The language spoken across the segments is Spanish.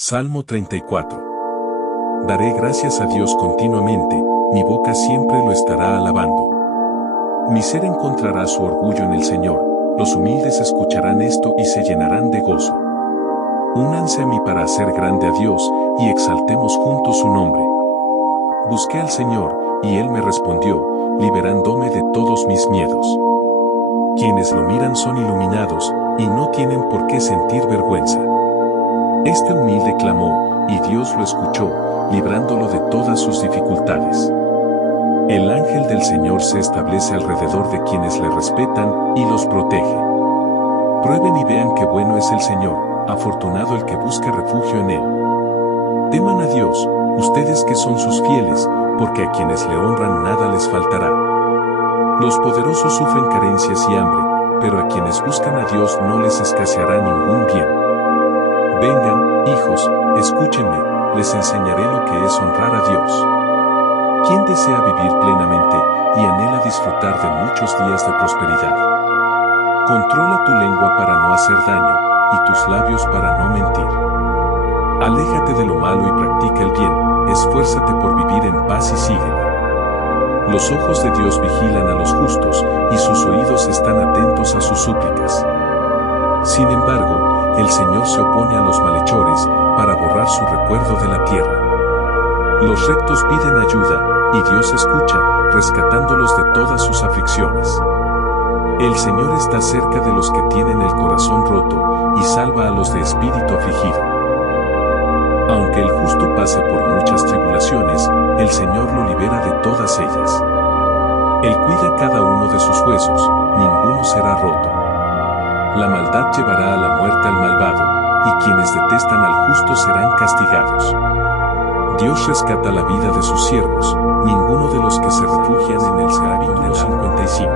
Salmo 34. Daré gracias a Dios continuamente, mi boca siempre lo estará alabando. Mi ser encontrará su orgullo en el Señor, los humildes escucharán esto y se llenarán de gozo. Únanse a mí para hacer grande a Dios, y exaltemos juntos su nombre. Busqué al Señor, y Él me respondió, liberándome de todos mis miedos. Quienes lo miran son iluminados, y no tienen por qué sentir vergüenza. Este humilde clamó, y Dios lo escuchó, librándolo de todas sus dificultades. El ángel del Señor se establece alrededor de quienes le respetan, y los protege. Prueben y vean qué bueno es el Señor, afortunado el que busca refugio en Él. Teman a Dios, ustedes que son sus fieles, porque a quienes le honran nada les faltará. Los poderosos sufren carencias y hambre, pero a quienes buscan a Dios no les escaseará ningún bien. Vengan, hijos, escúchenme, les enseñaré lo que es honrar a Dios. ¿Quién desea vivir plenamente y anhela disfrutar de muchos días de prosperidad? Controla tu lengua para no hacer daño, y tus labios para no mentir. Aléjate de lo malo y practica el bien, esfuérzate por vivir en paz y síguele. Los ojos de Dios vigilan a los justos, y sus oídos están atentos a sus súplicas. Sin embargo, el Señor se opone a los malhechores, para borrar su recuerdo de la tierra. Los rectos piden ayuda, y Dios escucha, rescatándolos de todas sus aflicciones. El Señor está cerca de los que tienen el corazón roto, y salva a los de espíritu afligido. Aunque el justo pase por muchas tribulaciones, el Señor lo libera de todas ellas. Él cuida cada uno de sus huesos, ninguno será roto. La maldad llevará a la muerte al malvado, y quienes detestan al justo serán castigados. Dios rescata la vida de sus siervos, ninguno de los que se refugian en él será víctima. 55.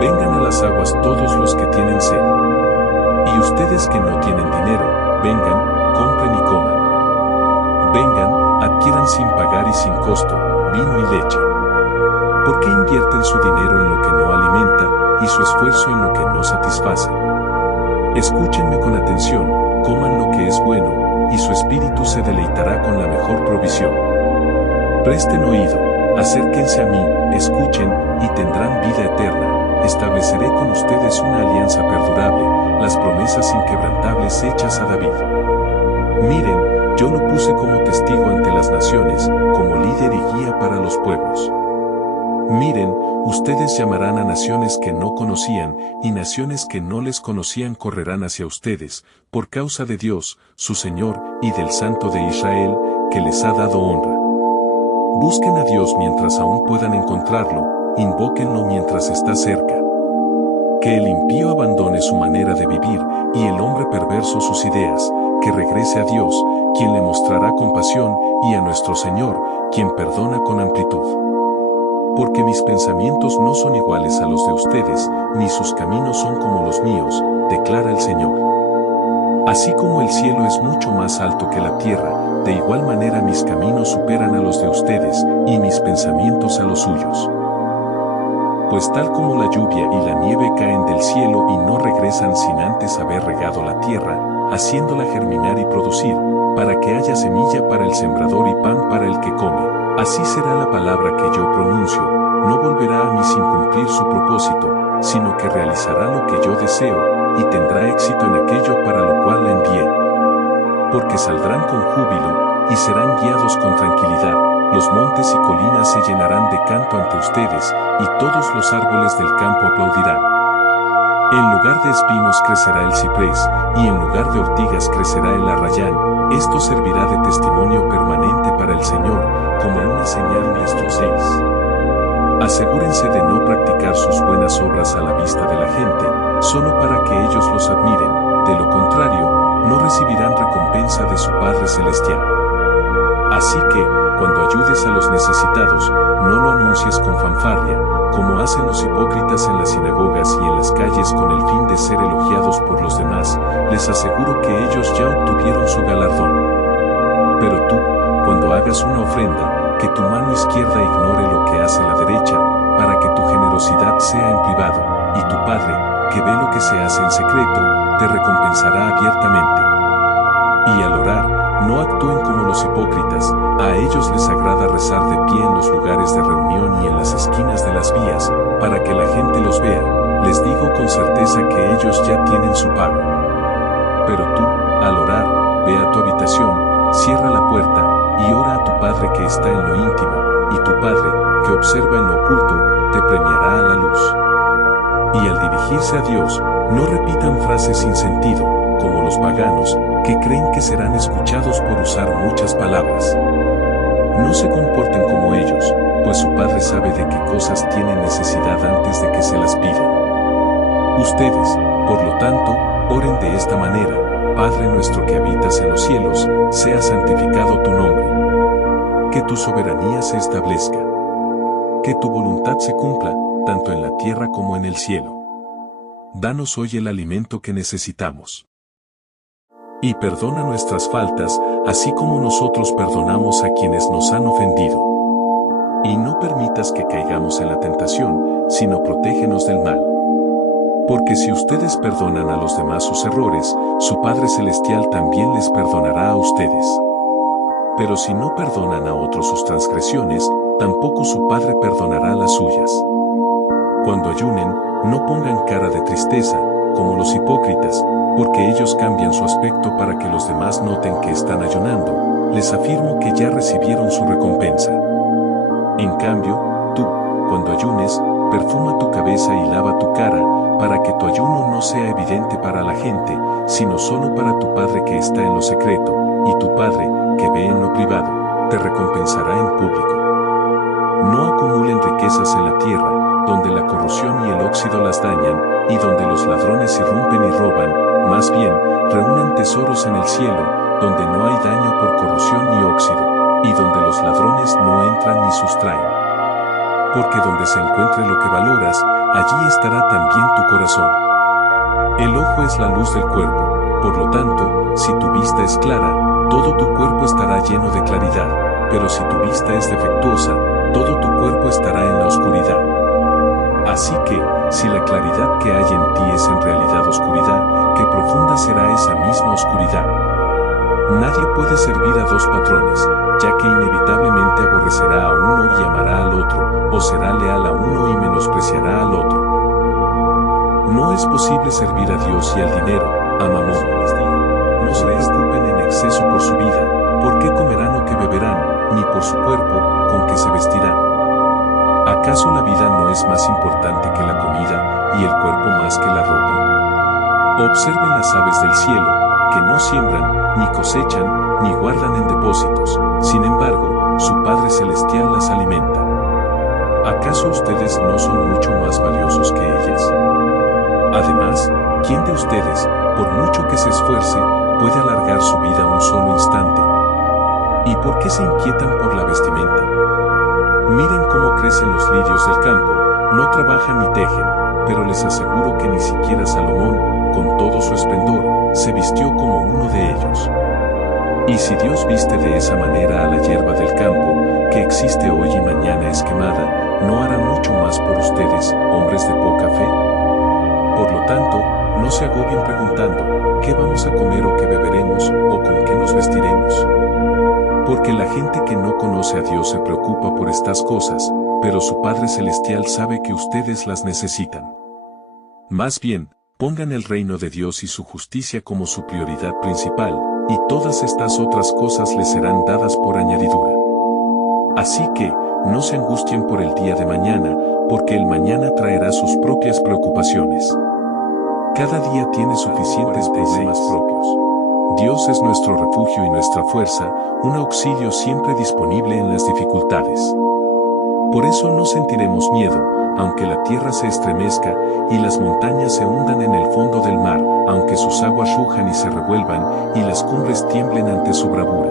Vengan a las aguas todos los que tienen sed. Y ustedes que no tienen dinero, vengan, compren y coman. Vengan, adquieran sin pagar y sin costo, vino y leche. ¿Por qué invierten su dinero en lo que no alimenta, y su esfuerzo en lo que no satisface? Escúchenme con atención, coman lo que es bueno, y su espíritu se deleitará con la mejor provisión. Presten oído, acérquense a mí, escuchen, y tendrán vida eterna. Estableceré con ustedes una alianza perdurable, las promesas inquebrantables hechas a David. Miren, yo lo puse como testigo ante las naciones, como líder y guía para los pueblos. Miren, ustedes llamarán a naciones que no conocían, y naciones que no les conocían correrán hacia ustedes, por causa de Dios, su Señor, y del Santo de Israel, que les ha dado honra. Busquen a Dios mientras aún puedan encontrarlo, invóquenlo mientras está cerca. Que el impío abandone su manera de vivir, y el hombre perverso sus ideas, que regrese a Dios, quien le mostrará compasión, y a nuestro Señor, quien perdona con amplitud. Porque mis pensamientos no son iguales a los de ustedes, ni sus caminos son como los míos, declara el Señor. Así como el cielo es mucho más alto que la tierra, de igual manera mis caminos superan a los de ustedes, y mis pensamientos a los suyos. Pues tal como la lluvia y la nieve caen del cielo y no regresan sin antes haber regado la tierra, haciéndola germinar y producir, para que haya semilla para el sembrador y pan para el que come, así será la palabra que yo pronuncio, no volverá a mí sin cumplir su propósito, sino que realizará lo que yo deseo, y tendrá éxito en aquello para lo cual la envié. Porque saldrán con júbilo, y serán guiados con tranquilidad, los montes y colinas se llenarán de canto ante ustedes, y todos los árboles del campo aplaudirán. En lugar de espinos crecerá el ciprés, y en lugar de ortigas crecerá el arrayán, esto servirá de testimonio permanente para el Señor, como una señal. Nuestro 6. Asegúrense de no practicar sus buenas obras a la vista de la gente, solo para que ellos los admiren, de lo contrario, no recibirán recompensa de su Padre Celestial. Así que, cuando ayudes a los necesitados, no lo anuncies con fanfarria, como hacen los hipócritas en las sinagogas y en las calles con el fin de ser elogiados por los demás, les aseguro que ellos ya obtuvieron su galardón. Pero tú, cuando hagas una ofrenda, que tu mano izquierda ignore lo que hace la derecha, para que tu generosidad sea en privado, y tu Padre, que ve lo que se hace en secreto, te recompensará abiertamente. Y al orar, no actúen como los hipócritas, a ellos les agrada rezar de pie en los lugares de reunión y en las esquinas de las vías, para que la gente los vea. Les digo con certeza que ellos ya tienen su pago. Pero tú, al orar, ve a tu habitación, cierra la puerta, y ora a tu Padre que está en lo íntimo, y tu Padre, que observa en lo oculto, te premiará a la luz. Y al dirigirse a Dios, no repitan frases sin sentido, como los paganos, que creen que serán escuchados por usar muchas palabras. No se comporten como ellos, pues su Padre sabe de qué cosas tienen necesidad antes de que se las pidan. Ustedes, por lo tanto, oren de esta manera: Padre nuestro que habitas en los cielos, sea santificado tu nombre. Que tu soberanía se establezca. Que tu voluntad se cumpla, tanto en la tierra como en el cielo. Danos hoy el alimento que necesitamos. Y perdona nuestras faltas, así como nosotros perdonamos a quienes nos han ofendido. Y no permitas que caigamos en la tentación, sino protégenos del mal. Porque si ustedes perdonan a los demás sus errores, su Padre Celestial también les perdonará a ustedes. Pero si no perdonan a otros sus transgresiones, tampoco su Padre perdonará las suyas. Cuando ayunen, no pongan cara de tristeza, como los hipócritas, porque ellos cambian su aspecto para que los demás noten que están ayunando. Les afirmo que ya recibieron su recompensa. En cambio, tú, cuando ayunes, perfuma tu cabeza y lava tu cara, para que tu ayuno no sea evidente para la gente, sino solo para tu Padre que está en lo secreto, y tu Padre, que ve en lo privado, te recompensará en público. No acumulen riquezas en la tierra, donde la corrupción y el óxido las dañan, y donde los ladrones irrumpen y roban. Más bien, reúnan tesoros en el cielo, donde no hay daño por corrupción ni óxido, y donde los ladrones no entran ni sustraen. Porque donde se encuentre lo que valoras, allí estará también tu corazón. El ojo es la luz del cuerpo, por lo tanto, si tu vista es clara, todo tu cuerpo estará lleno de claridad, pero si tu vista es defectuosa, todo tu cuerpo estará en la oscuridad. Así que, si la claridad que hay en ti es en realidad oscuridad, qué profunda será esa misma oscuridad. Nadie puede servir a dos patrones, ya que inevitablemente aborrecerá a uno y amará al otro, o será leal a uno y menospreciará al otro. No es posible servir a Dios y al dinero. A Mamón les digo: no se preocupen en exceso por su vida, por qué comerán o qué beberán, ni por su cuerpo, con qué se vestirán. ¿Acaso la vida no es más importante que la comida, y el cuerpo más que la ropa? Observen las aves del cielo, que no siembran, ni cosechan, ni guardan en depósitos, sin embargo, su Padre Celestial las alimenta. ¿Acaso ustedes no son mucho más valiosos que ellas? Además, ¿quién de ustedes, por mucho que se esfuerce, puede alargar su vida un solo instante? ¿Y por qué se inquietan por la vestimenta? Miren cómo crecen los lirios del campo, no trabajan ni tejen, pero les aseguro que ni siquiera Salomón, con todo su esplendor, se vistió como uno de ellos. Y si Dios viste de esa manera a la hierba del campo, que existe hoy y mañana es quemada, ¿no hará mucho más por ustedes, hombres de poca fe? Por lo tanto, no se agobien preguntando: ¿qué vamos a comer o qué beberemos, o con qué nos vestiremos? Porque la gente que no conoce a Dios se preocupa por estas cosas, pero su Padre Celestial sabe que ustedes las necesitan. Más bien, pongan el reino de Dios y su justicia como su prioridad principal, y todas estas otras cosas les serán dadas por añadidura. Así que, no se angustien por el día de mañana, porque el mañana traerá sus propias preocupaciones. Cada día tiene suficientes problemas propios. Dios es nuestro refugio y nuestra fuerza, un auxilio siempre disponible en las dificultades. Por eso no sentiremos miedo, aunque la tierra se estremezca y las montañas se hundan en el fondo del mar, aunque sus aguas rujan y se revuelvan y las cumbres tiemblen ante su bravura.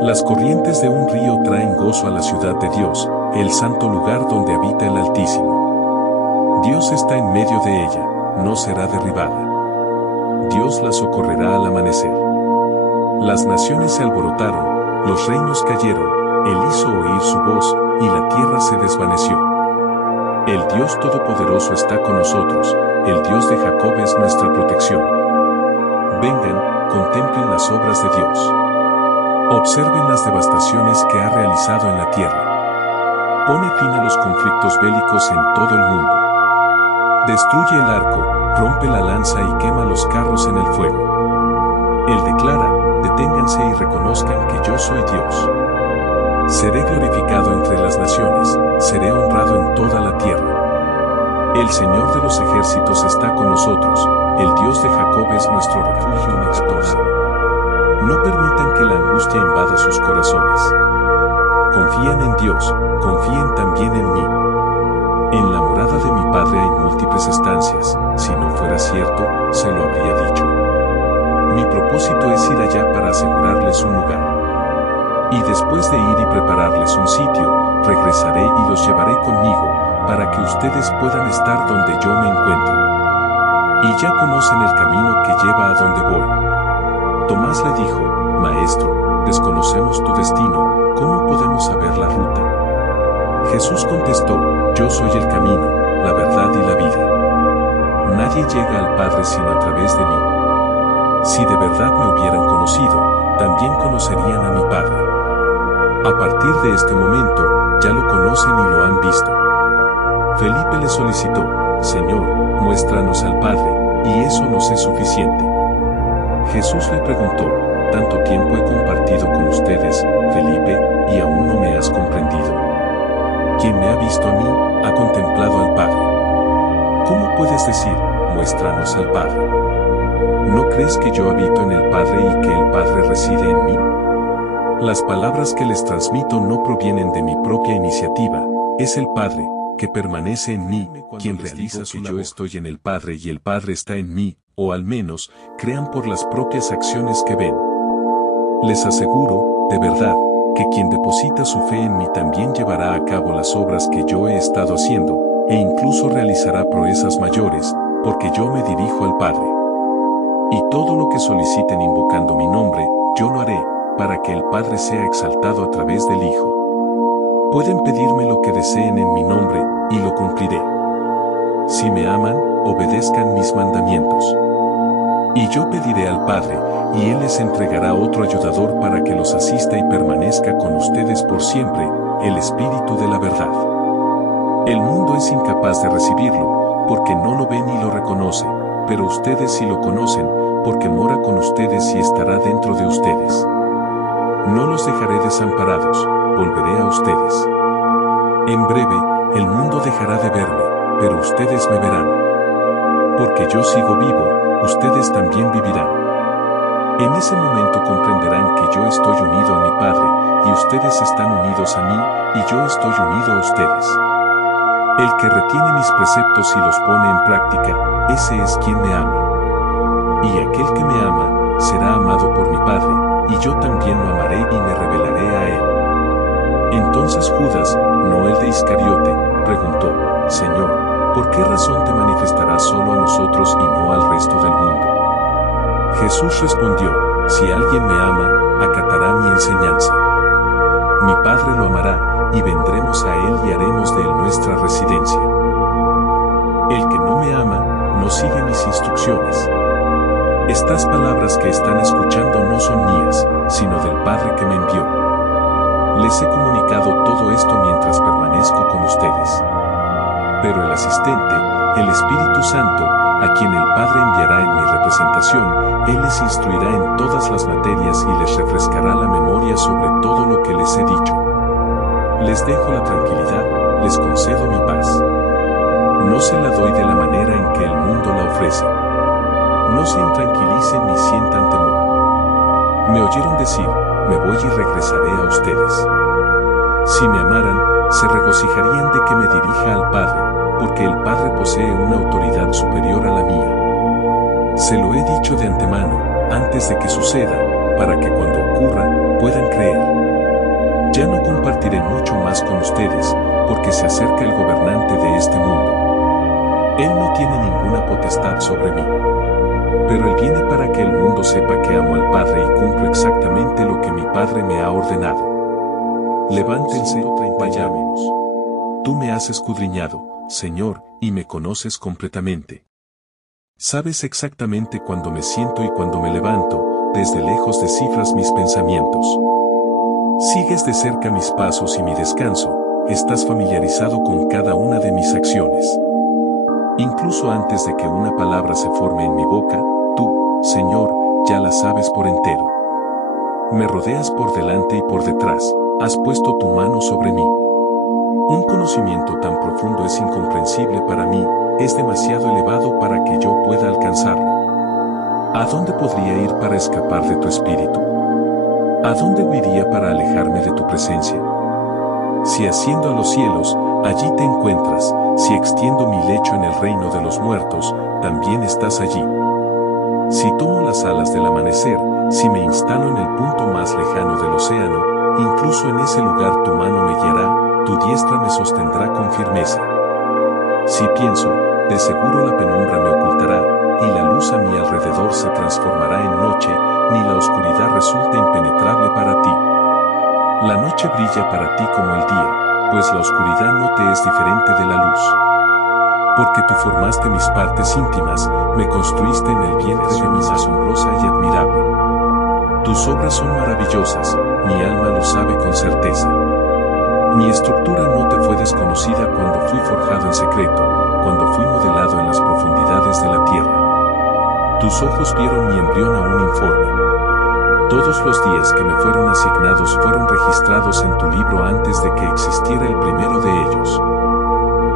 Las corrientes de un río traen gozo a la ciudad de Dios, el santo lugar donde habita el Altísimo. Dios está en medio de ella, no será derribada. Dios la socorrerá al amanecer. Las naciones se alborotaron, los reinos cayeron, Él hizo oír su voz, y la tierra se desvaneció. El Dios Todopoderoso está con nosotros, el Dios de Jacob es nuestra protección. Vengan, contemplen las obras de Dios. Observen las devastaciones que ha realizado en la tierra. Pone fin a los conflictos bélicos en todo el mundo. Destruye el arco, rompe la lanza y quema los carros en el fuego. Él declara, deténganse y reconozcan que yo soy Dios. Seré glorificado entre las naciones, seré honrado en toda la tierra. El Señor de los ejércitos está con nosotros, el Dios de Jacob es nuestro refugio inexpugnable. No permitan que la angustia invada sus corazones. Confían en Dios, confíen también en mí. En la morada de mi Padre hay múltiples estancias, si no fuera cierto, se lo habría dicho. Mi propósito es ir allá para asegurarles un lugar. Y después de ir y prepararles un sitio, regresaré y los llevaré conmigo, para que ustedes puedan estar donde yo me encuentro. Y ya conocen el camino que lleva a donde voy. Tomás le dijo, Maestro, desconocemos tu destino, ¿cómo podemos saber la ruta? Jesús contestó, yo soy el camino, la verdad y la vida. Nadie llega al Padre sino a través de mí. Si de verdad me hubieran conocido, también conocerían a mi Padre. A partir de este momento, ya lo conocen y lo han visto. Felipe le solicitó, Señor, muéstranos al Padre, y eso nos es suficiente. Jesús le preguntó, ¿tanto tiempo he compartido con ustedes, Felipe, y aún no me has comprendido? Quien me ha visto a mí, ha contemplado al Padre. ¿Cómo puedes decir, muéstranos al Padre? ¿No crees que yo habito en el Padre y que el Padre reside en mí? Las palabras que les transmito no provienen de mi propia iniciativa, es el Padre, que permanece en mí, quien realiza su labor. Yo estoy en el Padre y el Padre está en mí, o al menos, crean por las propias acciones que ven. Les aseguro, de verdad, que quien deposita su fe en mí también llevará a cabo las obras que yo he estado haciendo, e incluso realizará proezas mayores, porque yo me dirijo al Padre. Y todo lo que soliciten invocando mi nombre, yo lo haré, para que el Padre sea exaltado a través del Hijo. Pueden pedirme lo que deseen en mi nombre, y lo cumpliré. Si me aman, obedezcan mis mandamientos. Y yo pediré al Padre, y Él les entregará otro ayudador para que los asista y permanezca con ustedes por siempre, el Espíritu de la verdad. El mundo es incapaz de recibirlo, porque no lo ve ni lo reconoce, pero ustedes sí lo conocen, porque mora con ustedes y estará dentro de ustedes. No los dejaré desamparados, volveré a ustedes. En breve, el mundo dejará de verme, pero ustedes me verán. Porque yo sigo vivo, ustedes también vivirán. En ese momento comprenderán que yo estoy unido a mi Padre, y ustedes están unidos a mí, y yo estoy unido a ustedes. El que retiene mis preceptos y los pone en práctica, ese es quien me ama. Y aquel que me ama, será amado por mi Padre, y yo también lo amaré y me revelaré a él. Entonces Judas, no el de Iscariote, preguntó, Señor, ¿por qué razón te manifestarás solo a nosotros y no al resto del mundo? Jesús respondió, si alguien me ama, acatará mi enseñanza. Mi Padre lo amará, y vendremos a él y haremos de él nuestra residencia. El que no me ama, no sigue mis instrucciones. Estas palabras que están escuchando no son mías, sino del Padre que me envió. Les he comunicado todo esto mientras permanezco con ustedes. Pero el asistente, el Espíritu Santo, a quien el Padre enviará en mi representación, Él les instruirá en todas las materias y les refrescará la memoria sobre todo lo que les he dicho. Les dejo la tranquilidad, les concedo mi paz. No se la doy de la manera en que el mundo la ofrece. No se intranquilicen ni sientan temor. Me oyeron decir, me voy y regresaré a ustedes. Si me amaran, se regocijarían de que me dirija al Padre, porque el Padre posee una autoridad superior a la mía. Se lo he dicho de antemano, antes de que suceda, para que cuando ocurra, puedan creer. Ya no compartiré mucho más con ustedes, porque se acerca el gobernante de este mundo. Él no tiene ninguna potestad sobre mí. Pero Él viene para que el mundo sepa que amo al Padre y cumplo exactamente lo que mi Padre me ha ordenado. Levántense, vayámonos. Tú me has escudriñado, Señor, y me conoces completamente. Sabes exactamente cuándo me siento y cuándo me levanto, desde lejos descifras mis pensamientos. Sigues de cerca mis pasos y mi descanso, estás familiarizado con cada una de mis acciones. Incluso antes de que una palabra se forme en mi boca, tú, Señor, ya la sabes por entero. Me rodeas por delante y por detrás, has puesto tu mano sobre mí. Un conocimiento tan profundo es incomprensible para mí, es demasiado elevado para que yo pueda alcanzarlo. ¿A dónde podría ir para escapar de tu espíritu? ¿A dónde huiría para alejarme de tu presencia? Si asciendo a los cielos, allí te encuentras, si extiendo mi lecho en el reino de los muertos, también estás allí. Si tomo las alas del amanecer, si me instalo en el punto más lejano del océano, incluso en ese lugar tu mano me guiará, tu diestra me sostendrá con firmeza. Si pienso, de seguro la penumbra me ocultará, y la luz a mi alrededor se transformará en noche, ni la oscuridad resulta impenetrable para ti. La noche brilla para ti como el día, pues la oscuridad no te es diferente de la luz. Porque tú formaste mis partes íntimas, me construiste en el vientre de mi asombrosa y admirable. Tus obras son maravillosas, mi alma lo sabe con certeza. Mi estructura no te fue desconocida cuando fui forjado en secreto, cuando fui modelado en las profundidades de la tierra. Tus ojos vieron mi embrión aún informe. Todos los días que me fueron asignados fueron registrados en tu libro antes de que existiera el primero de ellos.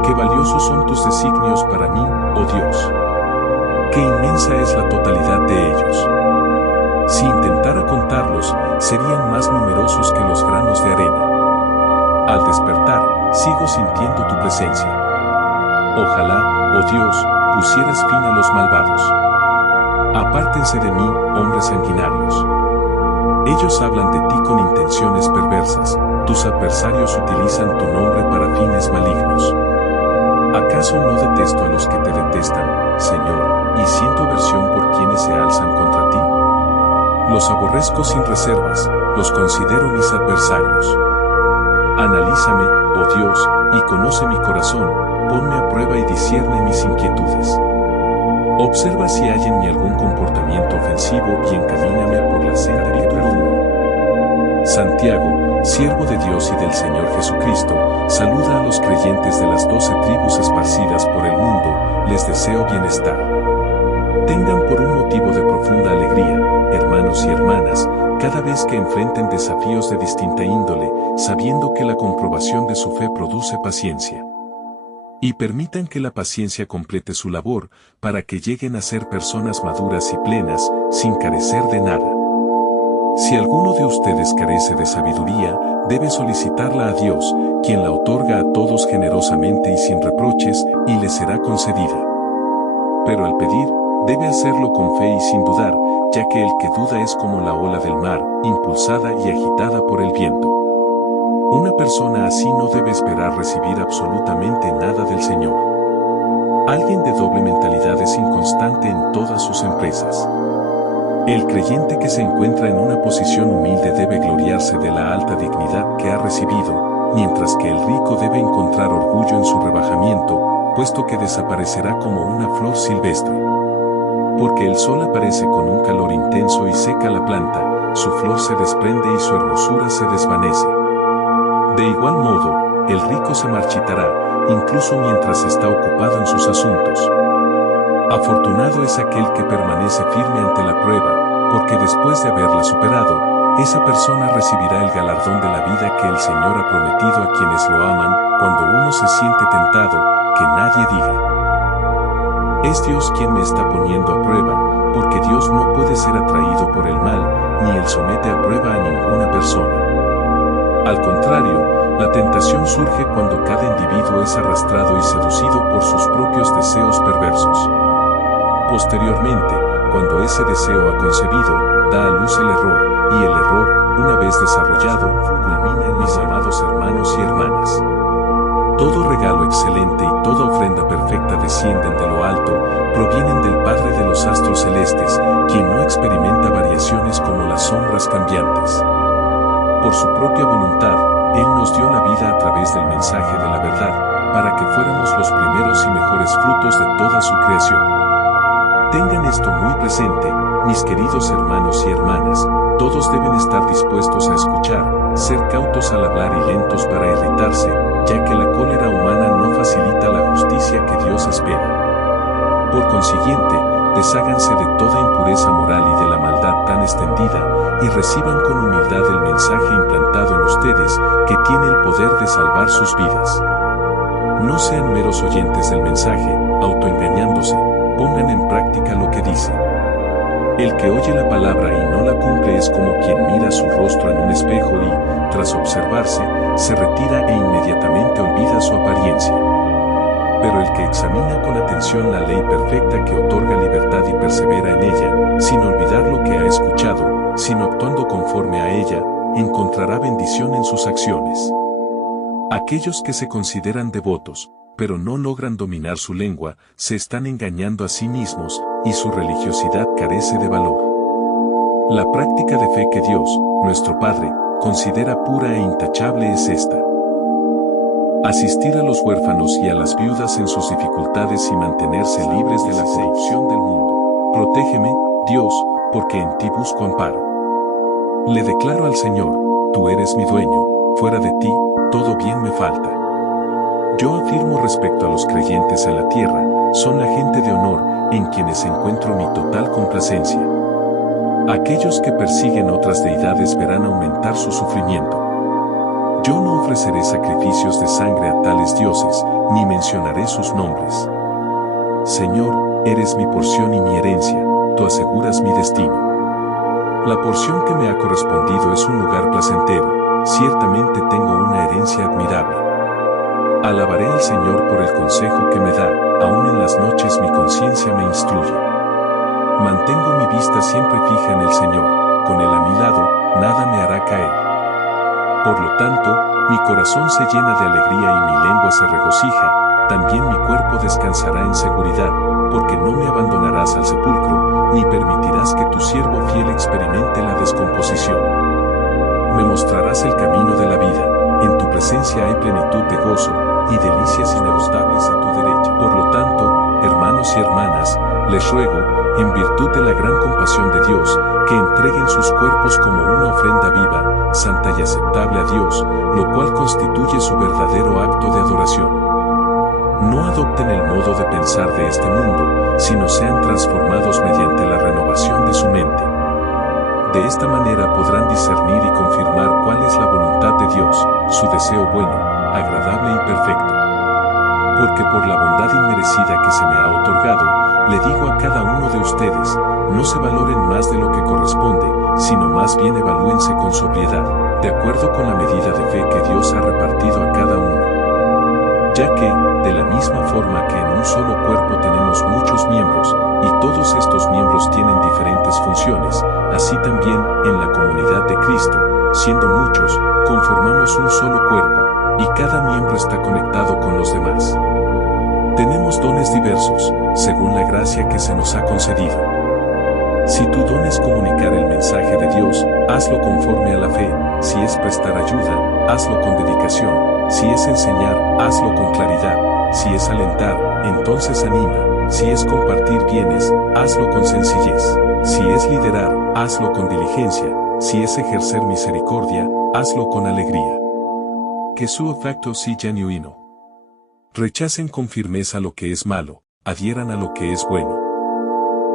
Qué valiosos son tus designios para mí, oh Dios. Qué inmensa es la totalidad de ellos. Si intentara contarlos, serían más numerosos que los granos de arena. Al despertar, sigo sintiendo tu presencia. Ojalá, oh Dios, pusieras fin a los malvados. Apártense de mí, hombres sanguinarios. Ellos hablan de ti con intenciones perversas, tus adversarios utilizan tu nombre para fines malignos. ¿Acaso no detesto a los que te detestan, Señor, y siento aversión por quienes se alzan contra ti? Los aborrezco sin reservas, los considero mis adversarios. Analízame, oh Dios, y conoce mi corazón, ponme a prueba y discierne mis inquietudes. Observa si hay en mí algún comportamiento ofensivo y encamíname por la senda de tu luz. Santiago, siervo de Dios y del Señor Jesucristo, saluda a los creyentes de las 12 tribus esparcidas por el mundo, les deseo bienestar. Tengan por un motivo de profunda alegría, hermanos y hermanas, cada vez que enfrenten desafíos de distinta índole, sabiendo que la comprobación de su fe produce paciencia. Y permitan que la paciencia complete su labor, para que lleguen a ser personas maduras y plenas, sin carecer de nada. Si alguno de ustedes carece de sabiduría, debe solicitarla a Dios, quien la otorga a todos generosamente y sin reproches, y le será concedida. Pero al pedir, debe hacerlo con fe y sin dudar, ya que el que duda es como la ola del mar, impulsada y agitada por el viento. Una persona así no debe esperar recibir absolutamente nada del Señor. Alguien de doble mentalidad es inconstante en todas sus empresas. El creyente que se encuentra en una posición humilde debe gloriarse de la alta dignidad que ha recibido, mientras que el rico debe encontrar orgullo en su rebajamiento, puesto que desaparecerá como una flor silvestre. Porque el sol aparece con un calor intenso y seca la planta, su flor se desprende y su hermosura se desvanece. De igual modo, el rico se marchitará, incluso mientras está ocupado en sus asuntos. Afortunado es aquel que permanece firme ante la prueba, porque después de haberla superado, esa persona recibirá el galardón de la vida que el Señor ha prometido a quienes lo aman. Cuando uno se siente tentado, que nadie diga: es Dios quien me está poniendo a prueba, porque Dios no puede ser atraído por el mal, ni Él somete a prueba a ninguna persona. Al contrario, la tentación surge cuando cada individuo es arrastrado y seducido por sus propios deseos perversos. Posteriormente, cuando ese deseo ha concebido, da a luz el error, y el error, una vez desarrollado, culmina en mis amados hermanos y hermanas. Todo regalo excelente y toda ofrenda perfecta descienden de lo alto, provienen del Padre de los astros celestes, quien no experimenta variaciones como las sombras cambiantes. Por su propia voluntad, Él nos dio la vida a través del mensaje de la verdad, para que fuéramos los primeros y mejores frutos de toda su creación. Tengan esto muy presente, Mis queridos hermanos y hermanas, todos deben estar dispuestos a escuchar, ser cautos al hablar y lentos para irritarse, ya que la cólera humana no facilita la justicia que Dios espera. Por consiguiente, desháganse de toda impureza moral y de la maldad tan extendida, y reciban con humildad el mensaje implantado en ustedes, que tiene el poder de salvar sus vidas. No sean meros oyentes del mensaje, autoengañándose, pongan en práctica lo que dice. El que oye la palabra y no la cumple es como quien mira su rostro en un espejo y, tras observarse, se retira e inmediatamente olvida su apariencia. Pero el que examina con atención la ley perfecta que otorga libertad y persevera en ella, sin olvidar lo que ha escuchado, sino actuando conforme a ella, encontrará bendición en sus acciones. Aquellos que se consideran devotos, pero no logran dominar su lengua, se están engañando a sí mismos, y su religiosidad carece de valor. La práctica de fe que Dios, nuestro Padre, considera pura e intachable es esta: asistir a los huérfanos y a las viudas en sus dificultades y mantenerse libres de la corrupción del mundo. Protégeme, Dios, porque en ti busco amparo. Le declaro al Señor: tú eres mi dueño, fuera de ti, todo bien me falta. Yo afirmo respecto a los creyentes en la tierra, son la gente de honor, en quienes encuentro mi total complacencia. Aquellos que persiguen otras deidades verán aumentar su sufrimiento. Yo no ofreceré sacrificios de sangre a tales dioses, ni mencionaré sus nombres. Señor, eres mi porción y mi herencia, tú aseguras mi destino. La porción que me ha correspondido es un lugar placentero, ciertamente tengo una herencia admirable. Alabaré al Señor por el consejo que me da, aún en las noches mi conciencia me instruye. Mantengo mi vista siempre fija en el Señor, con Él a mi lado, nada me hará caer. Por lo tanto, mi corazón se llena de alegría y mi lengua se regocija, también mi cuerpo descansará en seguridad, porque no me abandonarás al sepulcro, ni permitirás que tu siervo fiel experimente la descomposición. Me mostrarás el camino de la vida, en tu presencia hay plenitud de gozo, y delicias inagotables a tu derecha. Por lo tanto, hermanos y hermanas, les ruego, en virtud de la gran compasión de Dios, que entreguen sus cuerpos como una ofrenda viva, santa y aceptable a Dios, lo cual constituye su verdadero acto de adoración. No adopten el modo de pensar de este mundo, sino sean transformados mediante la renovación de su mente. De esta manera podrán discernir y confirmar cuál es la voluntad de Dios, su deseo bueno, agradable y perfecto. Porque por la bondad inmerecida que se me ha otorgado, le digo a cada uno de ustedes, no se valoren más de lo que corresponde, sino más bien evalúense con sobriedad, de acuerdo con la medida de fe que Dios ha repartido a cada uno. Ya que, de la misma forma que en un solo cuerpo tenemos muchos miembros, y todos estos miembros tienen diferentes funciones, así también, en la comunidad de Cristo, siendo muchos, conformamos un solo cuerpo, y cada miembro está conectado con los demás. Tenemos dones diversos, según la gracia que se nos ha concedido. Si tu don es comunicar el mensaje de Dios, hazlo conforme a la fe; si es prestar ayuda, hazlo con dedicación; si es enseñar, hazlo con claridad; si es alentar, entonces anima; si es compartir bienes, hazlo con sencillez; si es liderar, hazlo con diligencia; si es ejercer misericordia, hazlo con alegría. Que su afecto sea genuino. Rechacen con firmeza lo que es malo, adhieran a lo que es bueno.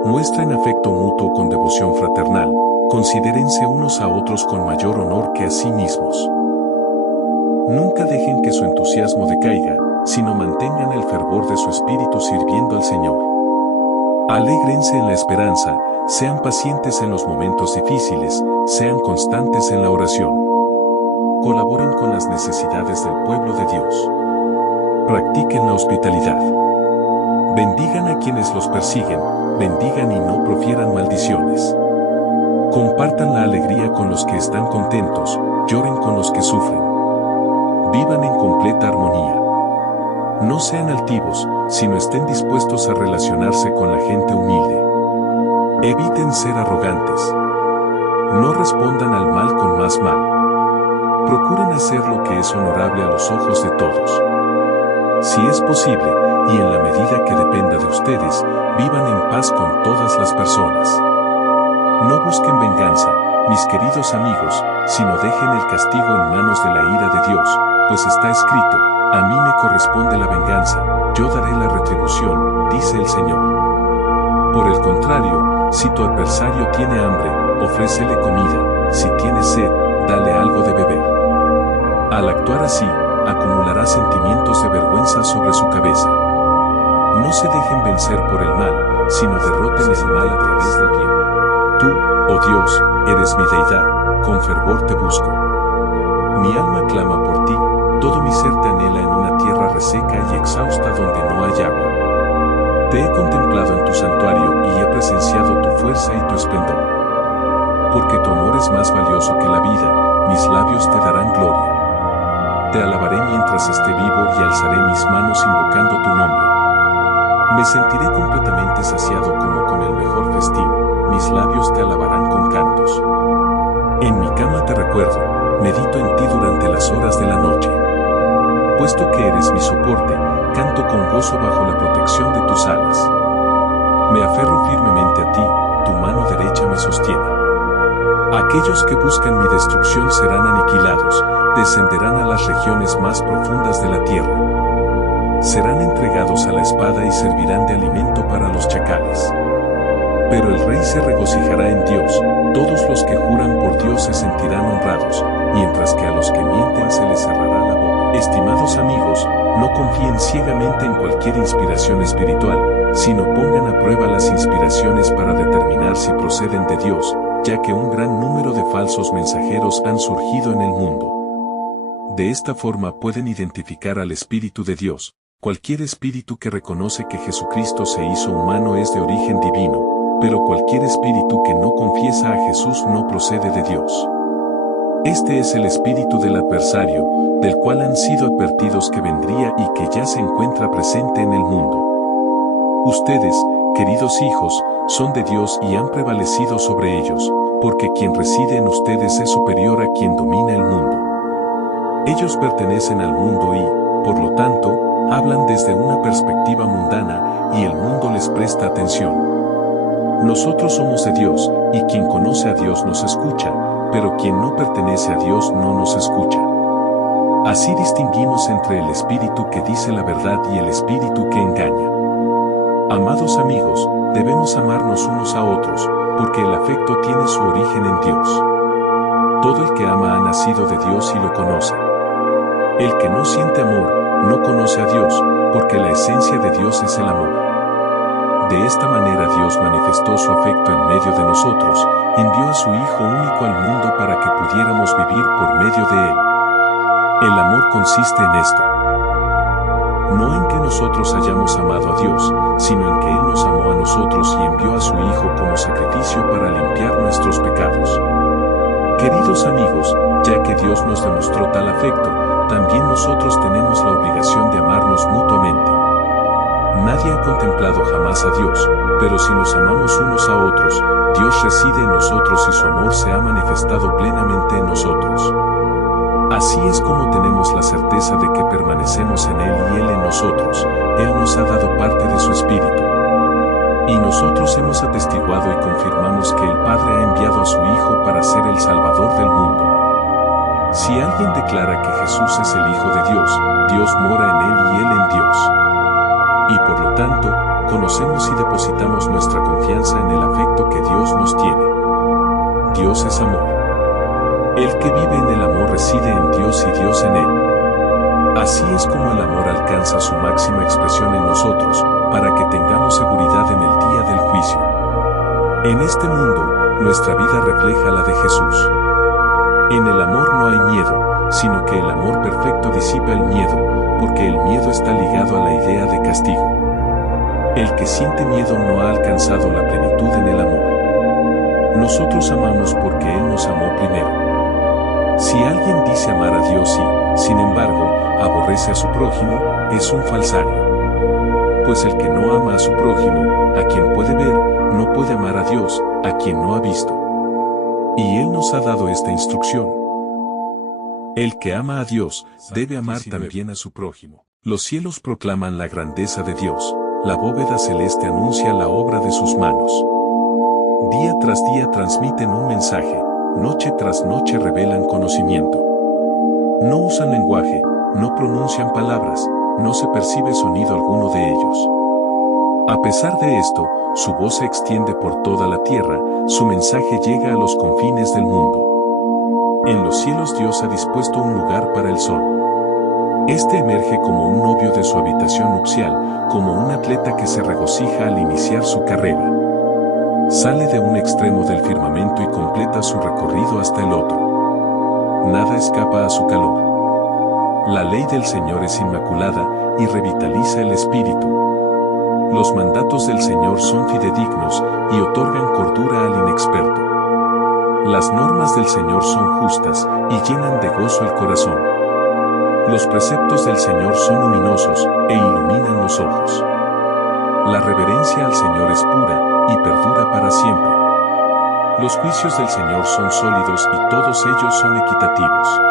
Muestren afecto mutuo con devoción fraternal, considérense unos a otros con mayor honor que a sí mismos. Nunca dejen que su entusiasmo decaiga, sino mantengan el fervor de su espíritu sirviendo al Señor. Alégrense en la esperanza, sean pacientes en los momentos difíciles, sean constantes en la oración. Colaboren con las necesidades del pueblo de Dios. Practiquen la hospitalidad. Bendigan a quienes los persiguen, bendigan y no profieran maldiciones. Compartan la alegría con los que están contentos, lloren con los que sufren. Vivan en completa armonía. No sean altivos, sino estén dispuestos a relacionarse con la gente humilde. Eviten ser arrogantes. No respondan al mal con más mal. Procuren hacer lo que es honorable a los ojos de todos. Si es posible, y en la medida que dependa de ustedes, vivan en paz con todas las personas. No busquen venganza, mis queridos amigos, sino dejen el castigo en manos de la ira de Dios, pues está escrito, a mí me corresponde la venganza, yo daré la retribución, dice el Señor. Por el contrario, si tu adversario tiene hambre, ofrécele comida, si tiene sed, dale algo de beber. Al actuar así, acumulará sentimientos de vergüenza sobre su cabeza. No se dejen vencer por el mal, sino derroten el mal a través del bien. Tú, oh Dios, eres mi deidad, con fervor te busco. Mi alma clama por ti, todo mi ser te anhela en una tierra reseca y exhausta donde no hay agua. Te he contemplado en tu santuario y he presenciado tu fuerza y tu esplendor. Porque tu amor es más valioso que la vida, mis labios te darán gloria. Te alabaré mientras esté vivo y alzaré mis manos invocando tu nombre. Me sentiré completamente saciado como con el mejor festín, mis labios te alabarán con cantos. En mi cama te recuerdo, medito en ti durante las horas de la noche. Puesto que eres mi soporte, canto con gozo bajo la protección de tus alas. Me aferro firmemente a ti, tu mano derecha me sostiene. Aquellos que buscan mi destrucción serán aniquilados, descenderán a las regiones más profundas de la tierra. Serán entregados a la espada y servirán de alimento para los chacales. Pero el rey se regocijará en Dios, todos los que juran por Dios se sentirán honrados, mientras que a los que mienten se les cerrará la boca. Estimados amigos, no confíen ciegamente en cualquier inspiración espiritual, sino pongan a prueba las inspiraciones para determinar si proceden de Dios, ya que un gran número de falsos mensajeros han surgido en el mundo. De esta forma pueden identificar al Espíritu de Dios. Cualquier espíritu que reconoce que Jesucristo se hizo humano es de origen divino, pero cualquier espíritu que no confiesa a Jesús no procede de Dios. Este es el espíritu del adversario, del cual han sido advertidos que vendría y que ya se encuentra presente en el mundo. Ustedes, queridos hijos, son de Dios y han prevalecido sobre ellos, porque quien reside en ustedes es superior a quien domina el mundo. Ellos pertenecen al mundo y, por lo tanto, hablan desde una perspectiva mundana y el mundo les presta atención. Nosotros somos de Dios, y quien conoce a Dios nos escucha, pero quien no pertenece a Dios no nos escucha. Así distinguimos entre el espíritu que dice la verdad y el espíritu que engaña. Amados amigos, debemos amarnos unos a otros, porque el afecto tiene su origen en Dios. Todo el que ama ha nacido de Dios y lo conoce. El que no siente amor, no conoce a Dios, porque la esencia de Dios es el amor. De esta manera Dios manifestó su afecto en medio de nosotros, envió a su Hijo único al mundo para que pudiéramos vivir por medio de Él. El amor consiste en esto. No en que nosotros hayamos amado a Dios, sino en que Él nos amó a nosotros y envió a su Hijo como sacrificio para limpiar nuestros pecados. Queridos amigos, ya que Dios nos demostró tal afecto, también nosotros tenemos la obligación de amarnos mutuamente. Nadie ha contemplado jamás a Dios, pero si nos amamos unos a otros, Dios reside en nosotros y su amor se ha manifestado plenamente en nosotros. Así es como tenemos la certeza de que permanecemos en Él y Él en nosotros. Él nos ha dado parte de su Espíritu. Y nosotros hemos atestiguado y confirmamos que el Padre ha enviado a su Hijo para ser el Salvador del mundo. Si alguien declara que Jesús es el Hijo de Dios, Dios mora en Él y Él en Dios. Y por lo tanto, conocemos y depositamos nuestra confianza en el afecto que Dios nos tiene. Dios es amor. El que vive en el amor reside en Dios y Dios en él. Así es como el amor alcanza su máxima expresión en nosotros, para que tengamos seguridad en el día del juicio. En este mundo, nuestra vida refleja la de Jesús. En el amor no hay miedo, sino que el amor perfecto disipa el miedo, porque el miedo está ligado a la idea de castigo. El que siente miedo no ha alcanzado la plenitud en el amor. Nosotros amamos porque Él nos amó primero. Si alguien dice amar a Dios y, sin embargo, aborrece a su prójimo, es un falsario. Pues el que no ama a su prójimo, a quien puede ver, no puede amar a Dios, a quien no ha visto. Y Él nos ha dado esta instrucción. El que ama a Dios, debe amar también a su prójimo. Los cielos proclaman la grandeza de Dios, la bóveda celeste anuncia la obra de sus manos. Día tras día transmiten un mensaje, noche tras noche revelan conocimiento. No usan lenguaje, no pronuncian palabras, no se percibe sonido alguno de ellos. A pesar de esto, su voz se extiende por toda la tierra, su mensaje llega a los confines del mundo. En los cielos Dios ha dispuesto un lugar para el sol. Este emerge como un novio de su habitación nupcial, como un atleta que se regocija al iniciar su carrera. Sale de un extremo del firmamento y completa su recorrido hasta el otro. Nada escapa a su calor. La ley del Señor es inmaculada y revitaliza el espíritu. Los mandatos del Señor son fidedignos y otorgan cordura al inexperto. Las normas del Señor son justas y llenan de gozo el corazón. Los preceptos del Señor son luminosos e iluminan los ojos. La reverencia al Señor es pura y perdura para siempre. Los juicios del Señor son sólidos y todos ellos son equitativos.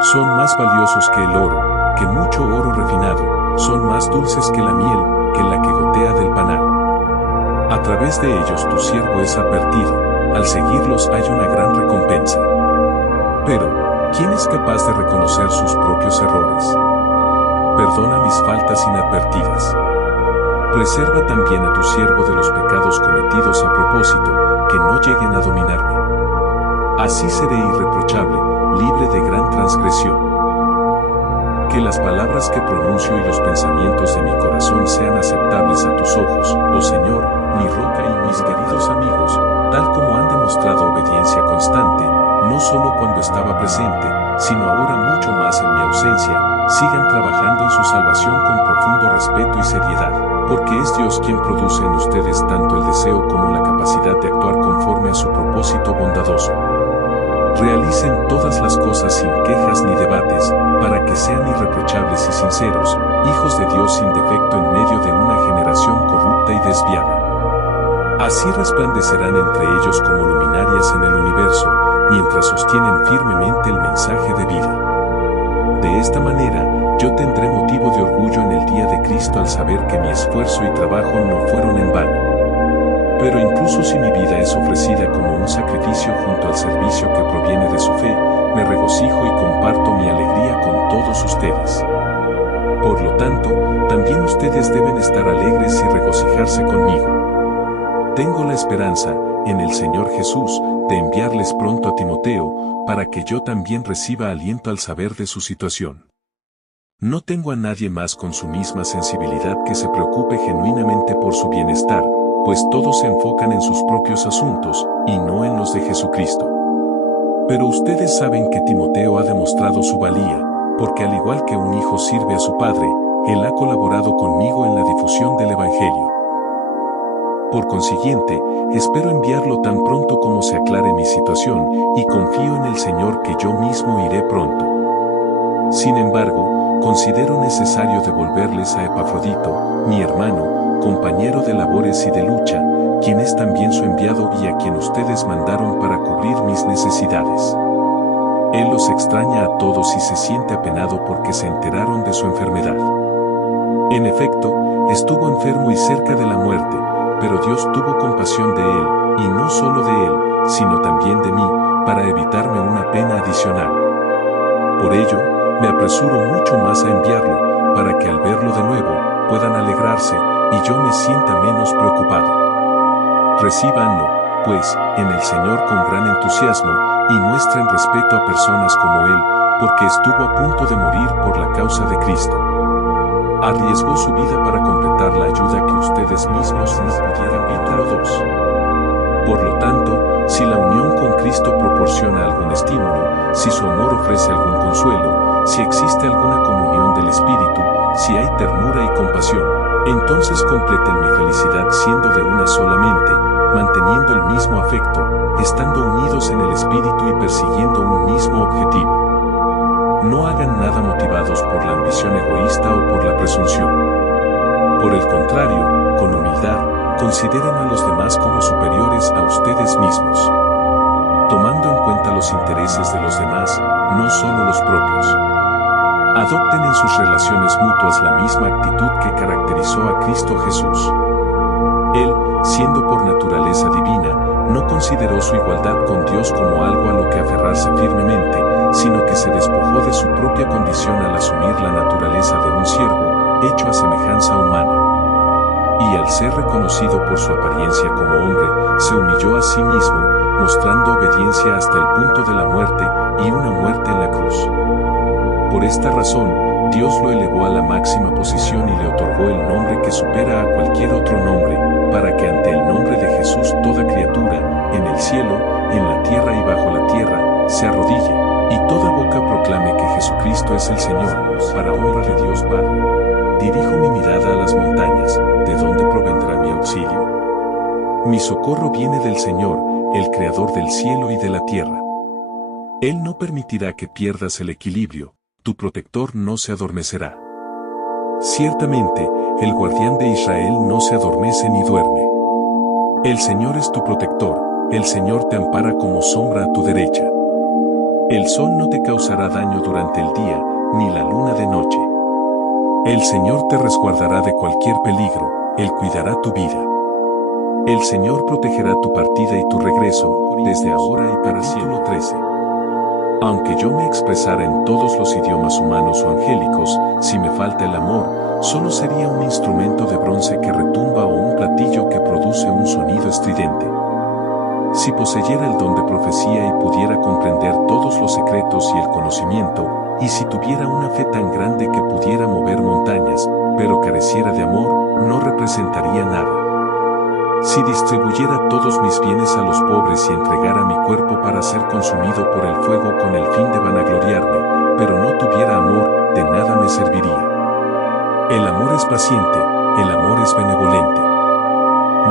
Son más valiosos que el oro, que mucho oro refinado, son más dulces que la miel, que la que gotea del panal. A través de ellos tu siervo es advertido, al seguirlos hay una gran recompensa. Pero, ¿quién es capaz de reconocer sus propios errores? Perdona mis faltas inadvertidas. Preserva también a tu siervo de los pecados cometidos a propósito, que no lleguen a dominarme. Así seré irreprochable, libre de gran transgresión. Que las palabras que pronuncio y los pensamientos de mi corazón sean aceptables a tus ojos, oh Señor, mi roca y mis queridos amigos, tal como han demostrado obediencia constante, no solo cuando estaba presente, sino ahora mucho más en mi ausencia, sigan trabajando en su salvación con profundo respeto y seriedad, porque es Dios quien produce en ustedes tanto el deseo como la capacidad de actuar conforme a su propósito bondadoso. Realicen todas las cosas sin quejas ni debates, para que sean irreprochables y sinceros, hijos de Dios sin defecto en medio de una generación corrupta y desviada. Así resplandecerán entre ellos como luminarias en el universo, mientras sostienen firmemente el mensaje de vida. De esta manera, yo tendré motivo de orgullo en el día de Cristo al saber que mi esfuerzo y trabajo no fueron en vano. Pero incluso si mi vida es ofrecida como un sacrificio junto al servicio que proviene de su fe, me regocijo y comparto mi alegría con todos ustedes. Por lo tanto, también ustedes deben estar alegres y regocijarse conmigo. Tengo la esperanza, en el Señor Jesús, de enviarles pronto a Timoteo, para que yo también reciba aliento al saber de su situación. No tengo a nadie más con su misma sensibilidad que se preocupe genuinamente por su bienestar, pues todos se enfocan en sus propios asuntos, y no en los de Jesucristo. Pero ustedes saben que Timoteo ha demostrado su valía, porque al igual que un hijo sirve a su padre, él ha colaborado conmigo en la difusión del Evangelio. Por consiguiente, espero enviarlo tan pronto como se aclare mi situación, y confío en el Señor que yo mismo iré pronto. Sin embargo, considero necesario devolverles a Epafrodito, mi hermano, compañero de labores y de lucha, quien es también su enviado y a quien ustedes mandaron para cubrir mis necesidades. Él los extraña a todos y se siente apenado porque se enteraron de su enfermedad. En efecto, estuvo enfermo y cerca de la muerte, pero Dios tuvo compasión de él, y no solo de él, sino también de mí, para evitarme una pena adicional. Por ello, me apresuro mucho más a enviarlo, para que al verlo de nuevo, puedan alegrarse, y yo me sienta menos preocupado. Recíbanlo, pues, en el Señor con gran entusiasmo, y muestren respeto a personas como él, porque estuvo a punto de morir por la causa de Cristo. Arriesgó su vida para completar la ayuda que ustedes mismos no pudieran. Capítulo 2. Por lo tanto, si la unión con Cristo proporciona algún estímulo, si su amor ofrece algún consuelo, si existe alguna comunión del Espíritu, si hay ternura y compasión, entonces completen mi felicidad siendo de una sola mente, manteniendo el mismo afecto, estando unidos en el Espíritu y persiguiendo un mismo objetivo. No hagan nada motivados por la ambición egoísta o por la presunción. Por el contrario, con humildad, consideren a los demás como superiores a ustedes mismos, tomando en cuenta los intereses de los demás, no solo los propios. Adopten en sus relaciones mutuas la misma actitud que caracterizó a Cristo Jesús. Él, siendo por naturaleza divina, no consideró su igualdad con Dios como algo a lo que aferrarse firmemente, sino que se despojó de su propia condición al asumir la naturaleza de un siervo, hecho a semejanza humana. Y al ser reconocido por su apariencia como hombre, se humilló a sí mismo, mostrando obediencia hasta el punto de la muerte, y una muerte en la cruz. Por esta razón, Dios lo elevó a la máxima posición y le otorgó el nombre que supera a cualquier otro nombre, para que ante el nombre de Jesús toda criatura, en el cielo, en la tierra y bajo la tierra, se arrodille, y toda boca proclame que Jesucristo es el Señor, para honra de Dios Padre. Dirijo mi mirada a las montañas, ¿de dónde provendrá mi auxilio? Mi socorro viene del Señor, el Creador del cielo y de la tierra. Él no permitirá que pierdas el equilibrio, tu protector no se adormecerá. Ciertamente, el guardián de Israel no se adormece ni duerme. El Señor es tu protector, el Señor te ampara como sombra a tu derecha. El sol no te causará daño durante el día, ni la luna de noche. El Señor te resguardará de cualquier peligro, Él cuidará tu vida. El Señor protegerá tu partida y tu regreso, desde ahora y para siempre. 13. Aunque yo me expresara en todos los idiomas humanos o angélicos, si me falta el amor, solo sería un instrumento de bronce que retumba o un platillo que produce un sonido estridente. Si poseyera el don de profecía y pudiera comprender todos los secretos y el conocimiento, y si tuviera una fe tan grande que pudiera mover montañas, pero careciera de amor, no representaría nada. Si distribuyera todos mis bienes a los pobres y entregara mi cuerpo para ser consumido por el fuego con el fin de vanagloriarme, pero no tuviera amor, de nada me serviría. El amor es paciente, el amor es benevolente.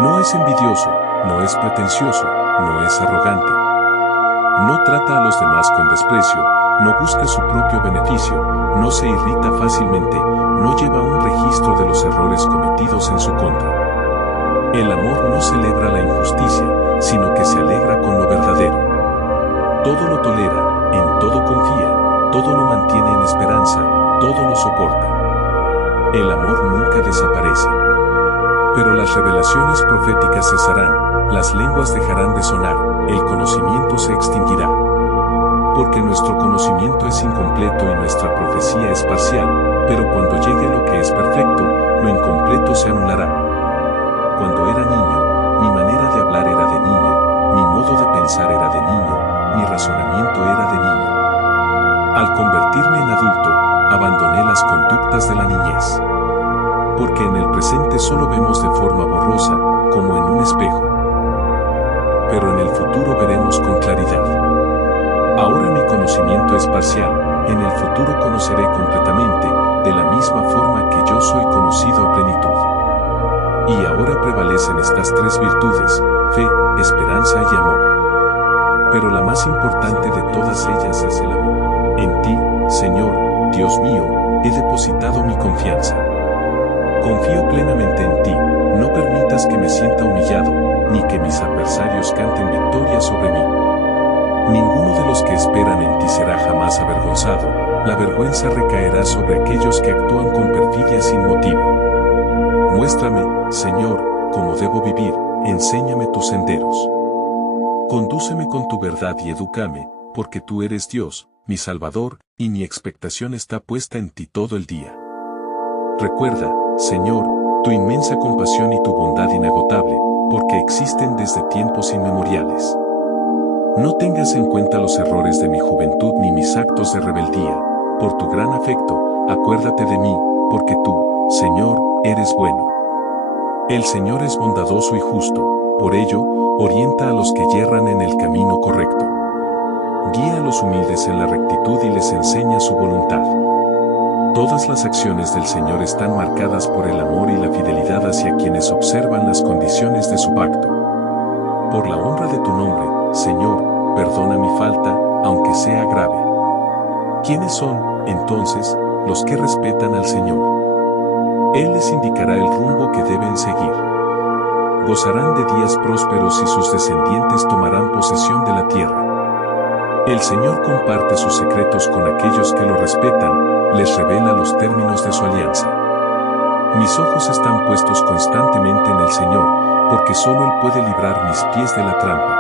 No es envidioso, no es pretencioso, no es arrogante. No trata a los demás con desprecio, no busca su propio beneficio, no se irrita fácilmente, no lleva un registro de los errores cometidos en su contra. El amor no celebra la injusticia, sino que se alegra con lo verdadero. Todo lo tolera, en todo confía, todo lo mantiene en esperanza, todo lo soporta. El amor nunca desaparece. Pero las revelaciones proféticas cesarán, las lenguas dejarán de sonar, el conocimiento se extinguirá. Porque nuestro conocimiento es incompleto y nuestra profecía es parcial, pero cuando llegue lo que es perfecto, lo incompleto se anulará. Cuando era niño, mi manera de hablar era de niño, mi modo de pensar era de niño, mi razonamiento era de niño. Al convertirme en adulto, abandoné las conductas de la niñez. Porque en el presente solo vemos de forma borrosa, como en un espejo. Pero en el futuro veremos con claridad. Ahora mi conocimiento es parcial, en el futuro conoceré completamente, de la misma forma que yo soy conocido a plenitud. Y ahora prevalecen estas tres virtudes, fe, esperanza y amor. Pero la más importante de todas ellas es el amor. En ti, Señor, Dios mío, he depositado mi confianza. Confío plenamente en ti, no permitas que me sienta humillado, ni que mis adversarios canten victoria sobre mí. Ninguno de los que esperan en ti será jamás avergonzado, la vergüenza recaerá sobre aquellos que actúan con perfidia sin motivo. Muéstrame, Señor, cómo debo vivir, enséñame tus senderos. Condúceme con tu verdad y edúcame, porque tú eres Dios, mi Salvador, y mi expectación está puesta en ti todo el día. Recuerda, Señor, tu inmensa compasión y tu bondad inagotable, porque existen desde tiempos inmemoriales. No tengas en cuenta los errores de mi juventud ni mis actos de rebeldía. Por tu gran afecto, acuérdate de mí, porque tú, Señor, eres bueno. El Señor es bondadoso y justo, por ello, orienta a los que yerran en el camino correcto. Guía a los humildes en la rectitud y les enseña su voluntad. Todas las acciones del Señor están marcadas por el amor y la fidelidad hacia quienes observan las condiciones de su pacto. Por la honra de tu nombre, Señor, perdona mi falta, aunque sea grave. ¿Quiénes son, entonces, los que respetan al Señor? Él les indicará el rumbo que deben seguir. Gozarán de días prósperos y sus descendientes tomarán posesión de la tierra. El Señor comparte sus secretos con aquellos que lo respetan, les revela los términos de su alianza. Mis ojos están puestos constantemente en el Señor, porque solo Él puede librar mis pies de la trampa.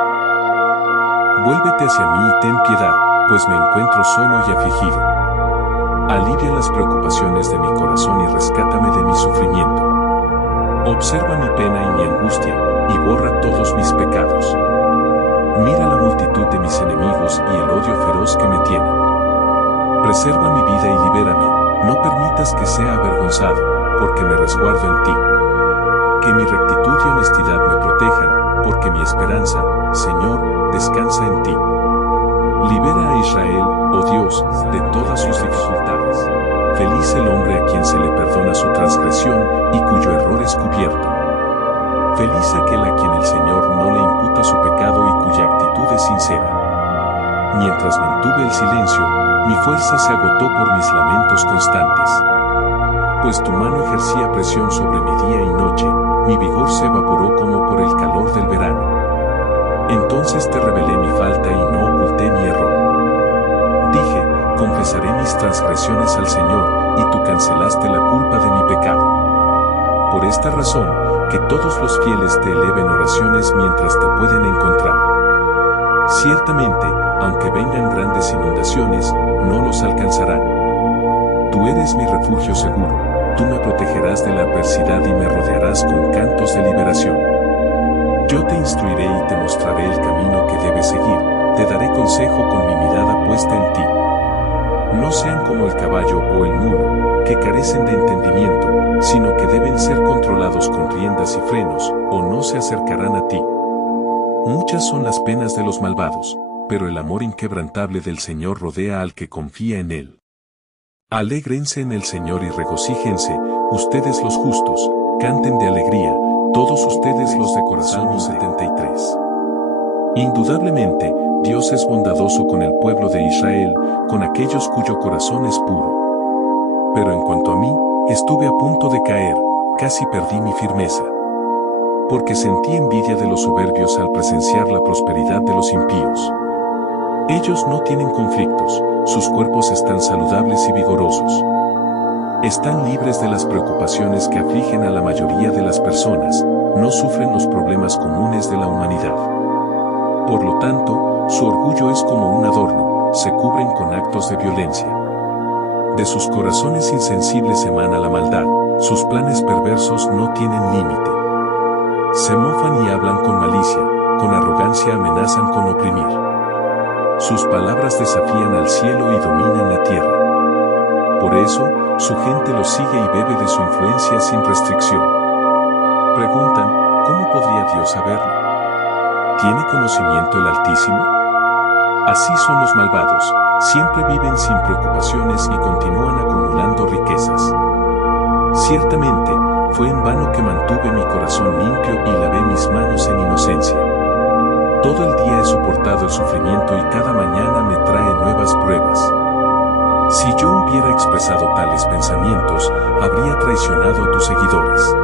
Vuélvete hacia mí y ten piedad, pues me encuentro solo y afligido. Alivia las preocupaciones de mi corazón y rescátame de mi sufrimiento. Observa mi pena y mi angustia, y borra todos mis pecados. Mira la multitud de mis enemigos y el odio feroz que me tienen. Preserva mi vida y libérame, no permitas que sea avergonzado, porque me resguardo en ti. Que mi rectitud y honestidad me protejan, porque mi esperanza, Señor, descansa en ti. Libera a Israel, oh Dios, de todas sus dificultades. Feliz el hombre a quien se le perdona su transgresión y cuyo error es cubierto. Feliz aquel a quien el Señor no le imputa su pecado y cuya actitud es sincera. Mientras mantuve el silencio, mi fuerza se agotó por mis lamentos constantes. Pues tu mano ejercía presión sobre mi día y noche, mi vigor se evaporó como por el calor del verano. Entonces te revelé mi falta y no oculté mi error. Dije, confesaré mis transgresiones al Señor, y tú cancelaste la culpa de mi pecado. Por esta razón, que todos los fieles te eleven oraciones mientras te pueden encontrar. Ciertamente, aunque vengan grandes inundaciones, no los alcanzarán. Tú eres mi refugio seguro, tú me protegerás de la adversidad y me rodearás con cantos de liberación. Yo te instruiré y te mostraré el camino que debes seguir, te daré consejo con mi mirada puesta en ti. No sean como el caballo o el mulo, que carecen de entendimiento, sino que deben ser controlados con riendas y frenos, o no se acercarán a ti. Muchas son las penas de los malvados, pero el amor inquebrantable del Señor rodea al que confía en Él. Alégrense en el Señor y regocíjense, ustedes los justos, canten de alegría, todos ustedes los de corazón. 73. Indudablemente, Dios es bondadoso con el pueblo de Israel, con aquellos cuyo corazón es puro. Pero en cuanto a mí, estuve a punto de caer, casi perdí mi firmeza. Porque sentí envidia de los soberbios al presenciar la prosperidad de los impíos. Ellos no tienen conflictos, sus cuerpos están saludables y vigorosos. Están libres de las preocupaciones que afligen a la mayoría de las personas, no sufren los problemas comunes de la humanidad. Por lo tanto, su orgullo es como un adorno, se cubren con actos de violencia. De sus corazones insensibles emana la maldad, sus planes perversos no tienen límite. Se mofan y hablan con malicia, con arrogancia amenazan con oprimir. Sus palabras desafían al cielo y dominan la tierra. Por eso, su gente los sigue y bebe de su influencia sin restricción. Preguntan, ¿cómo podría Dios saberlo? ¿Tiene conocimiento el Altísimo? Así son los malvados, siempre viven sin preocupaciones y continúan acumulando riquezas. Ciertamente, fue en vano que mantuve mi corazón limpio y lavé mis manos en inocencia. Todo el día he soportado el sufrimiento y cada mañana me trae nuevas pruebas. Si yo hubiera expresado tales pensamientos, habría traicionado a tus seguidores.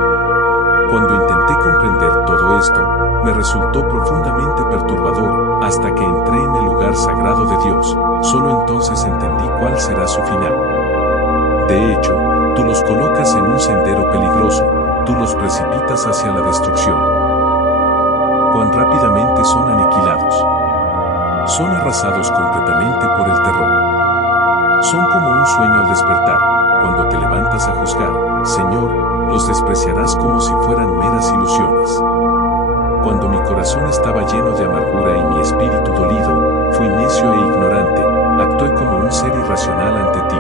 Cuando intenté comprender todo esto, me resultó profundamente perturbador, hasta que entré en el lugar sagrado de Dios, solo entonces entendí cuál será su final. De hecho, tú los colocas en un sendero peligroso, tú los precipitas hacia la destrucción. Cuán rápidamente son aniquilados. Son arrasados completamente por el terror. Son como un sueño al despertar, cuando te levantas a juzgar, Señor, los despreciarás como si fueran meras ilusiones. Cuando mi corazón estaba lleno de amargura y mi espíritu dolido, fui necio e ignorante, actué como un ser irracional ante ti.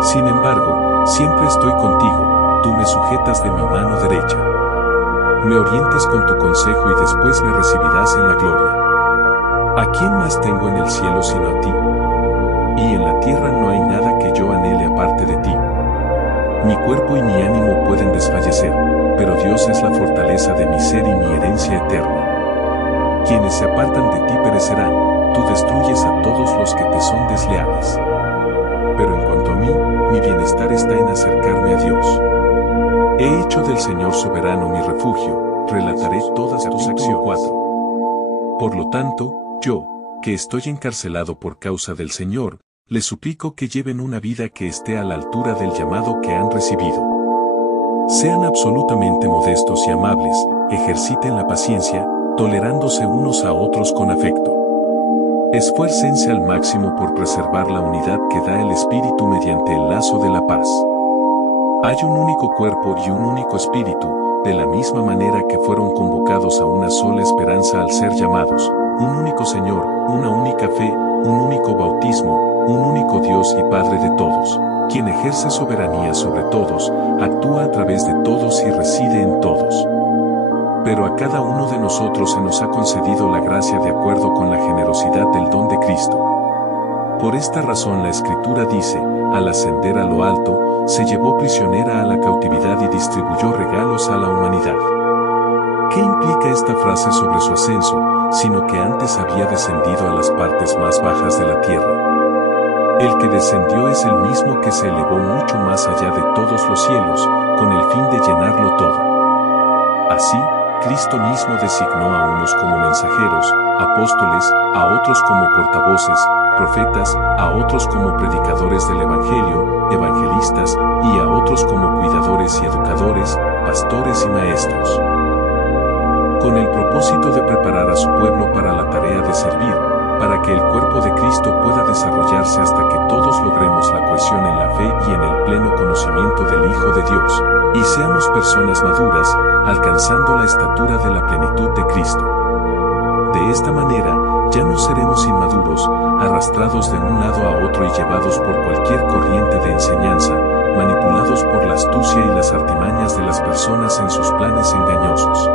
Sin embargo, siempre estoy contigo, tú me sujetas de mi mano derecha. Me orientas con tu consejo y después me recibirás en la gloria. ¿A quién más tengo en el cielo sino a ti? Y en la tierra no hay nada que yo anhele aparte de ti. Mi cuerpo y mi ánimo pueden desfallecer, pero Dios es la fortaleza de mi ser y mi herencia eterna. Quienes se apartan de ti perecerán, tú destruyes a todos los que te son desleales. Pero en cuanto a mí, mi bienestar está en acercarme a Dios. He hecho del Señor soberano mi refugio, relataré todas tus acciones. 4. Por lo tanto, yo, que estoy encarcelado por causa del Señor, les suplico que lleven una vida que esté a la altura del llamado que han recibido. Sean absolutamente modestos y amables, ejerciten la paciencia, tolerándose unos a otros con afecto. Esfuércense al máximo por preservar la unidad que da el Espíritu mediante el lazo de la paz. Hay un único cuerpo y un único espíritu, de la misma manera que fueron convocados a una sola esperanza al ser llamados, un único Señor, una única fe, un único bautismo, un único Dios y Padre de todos, quien ejerce soberanía sobre todos, actúa a través de todos y reside en todos. Pero a cada uno de nosotros se nos ha concedido la gracia de acuerdo con la generosidad del don de Cristo. Por esta razón la Escritura dice, al ascender a lo alto, se llevó prisionera a la cautividad y distribuyó regalos a la humanidad. ¿Qué implica esta frase sobre su ascenso, sino que antes había descendido a las partes más bajas de la tierra? El que descendió es el mismo que se elevó mucho más allá de todos los cielos, con el fin de llenarlo todo. Así, Cristo mismo designó a unos como mensajeros, apóstoles, a otros como portavoces, profetas, a otros como predicadores del Evangelio, evangelistas, y a otros como cuidadores y educadores, pastores y maestros. Con el propósito de preparar a su pueblo para la tarea de servir, para que el cuerpo de Cristo pueda desarrollarse hasta que todos logremos la cohesión en la fe y en el pleno conocimiento del Hijo de Dios, y seamos personas maduras, alcanzando la estatura de la plenitud de Cristo. De esta manera, ya no seremos inmaduros, arrastrados de un lado a otro y llevados por cualquier corriente de enseñanza, manipulados por la astucia y las artimañas de las personas en sus planes engañosos.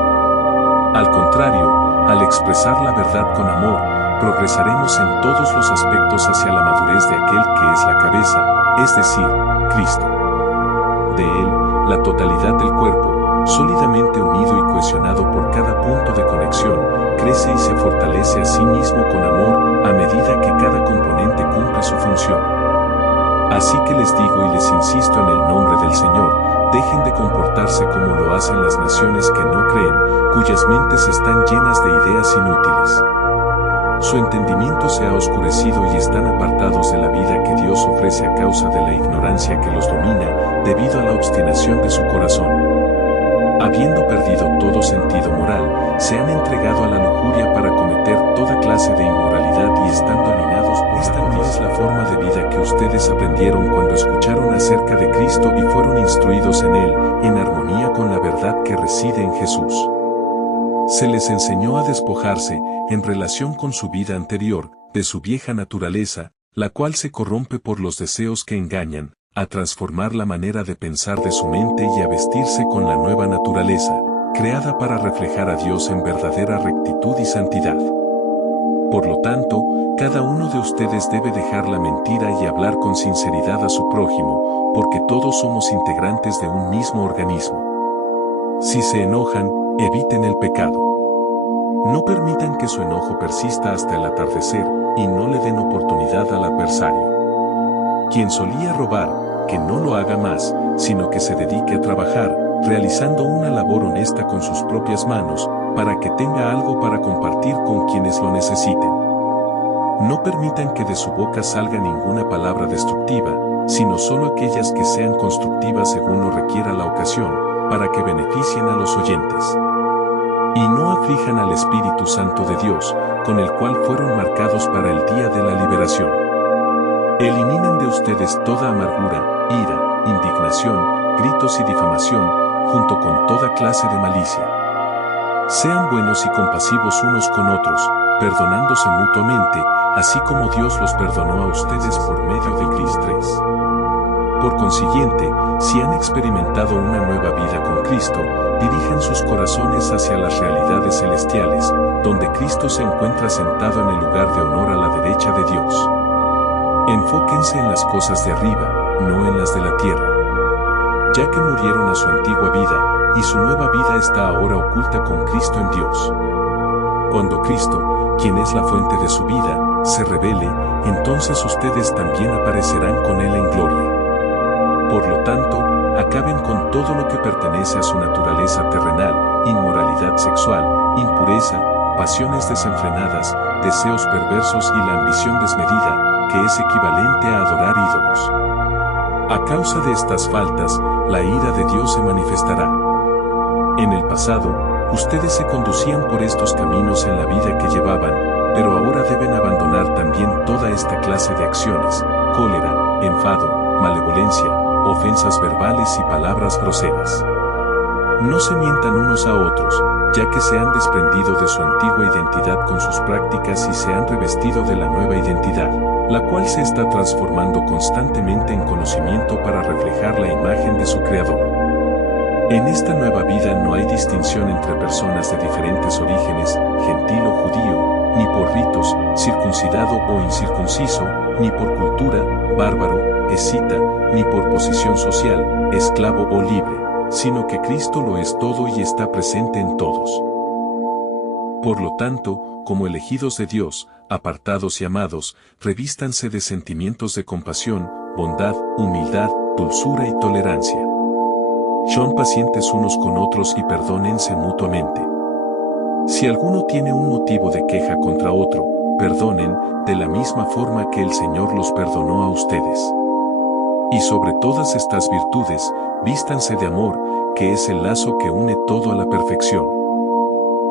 Al contrario, al expresar la verdad con amor, progresaremos en todos los aspectos hacia la madurez de aquel que es la cabeza, es decir, Cristo. De él, la totalidad del cuerpo, sólidamente unido y cohesionado por cada punto de conexión, crece y se fortalece a sí mismo con amor a medida que cada componente cumple su función. Así que les digo y les insisto en el nombre del Señor, dejen de comportarse como lo hacen las naciones que no creen, cuyas mentes están llenas de ideas inútiles. Su entendimiento se ha oscurecido y están apartados de la vida que Dios ofrece a causa de la ignorancia que los domina, debido a la obstinación de su corazón. Habiendo perdido todo sentido moral, se han entregado a la lujuria para cometer toda clase de inmoralidad y están dominados por esta no es la forma de vida que ustedes aprendieron cuando escucharon acerca de Cristo y fueron instruidos en Él, en armonía con la verdad que reside en Jesús. Se les enseñó a despojarse, en relación con su vida anterior, de su vieja naturaleza, la cual se corrompe por los deseos que engañan, a transformar la manera de pensar de su mente y a vestirse con la nueva naturaleza, creada para reflejar a Dios en verdadera rectitud y santidad. Por lo tanto, cada uno de ustedes debe dejar la mentira y hablar con sinceridad a su prójimo, porque todos somos integrantes de un mismo organismo. Si se enojan, eviten el pecado. No permitan que su enojo persista hasta el atardecer, y no le den oportunidad al adversario. Quien solía robar, que no lo haga más, sino que se dedique a trabajar, realizando una labor honesta con sus propias manos, para que tenga algo para compartir con quienes lo necesiten. No permitan que de su boca salga ninguna palabra destructiva, sino solo aquellas que sean constructivas según lo requiera la ocasión, para que beneficien a los oyentes. Y no aflijan al Espíritu Santo de Dios, con el cual fueron marcados para el día de la liberación. Eliminen de ustedes toda amargura, ira, indignación, gritos y difamación, junto con toda clase de malicia. Sean buenos y compasivos unos con otros, perdonándose mutuamente, así como Dios los perdonó a ustedes por medio de Cristo. Por consiguiente, si han experimentado una nueva vida con Cristo, dirijan sus corazones hacia las realidades celestiales, donde Cristo se encuentra sentado en el lugar de honor a la derecha de Dios. Enfóquense en las cosas de arriba, no en las de la tierra. Ya que murieron a su antigua vida, y su nueva vida está ahora oculta con Cristo en Dios. Cuando Cristo, quien es la fuente de su vida, se revele, entonces ustedes también aparecerán con Él en gloria. Por lo tanto, acaben con todo lo que pertenece a su naturaleza terrenal, inmoralidad sexual, impureza, pasiones desenfrenadas, deseos perversos y la ambición desmedida, que es equivalente a adorar ídolos. A causa de estas faltas, la ira de Dios se manifestará. En el pasado, Ustedes se conducían por estos caminos en la vida que llevaban, pero ahora deben abandonar también toda esta clase de acciones: cólera, enfado, malevolencia, ofensas verbales y palabras groseras. No se mientan unos a otros, ya que se han desprendido de su antigua identidad con sus prácticas y se han revestido de la nueva identidad, la cual se está transformando constantemente en conocimiento para reflejar la imagen de su Creador. En esta nueva vida no hay distinción entre personas de diferentes orígenes, gentil o judío, ni por ritos, circuncidado o incircunciso, ni por cultura, bárbaro, escita, ni por posición social, esclavo o libre, sino que Cristo lo es todo y está presente en todos. Por lo tanto, como elegidos de Dios, apartados y amados, revístanse de sentimientos de compasión, bondad, humildad, dulzura y tolerancia. Son pacientes unos con otros y perdónense mutuamente. Si alguno tiene un motivo de queja contra otro, perdonen, de la misma forma que el Señor los perdonó a ustedes. Y sobre todas estas virtudes, vístanse de amor, que es el lazo que une todo a la perfección.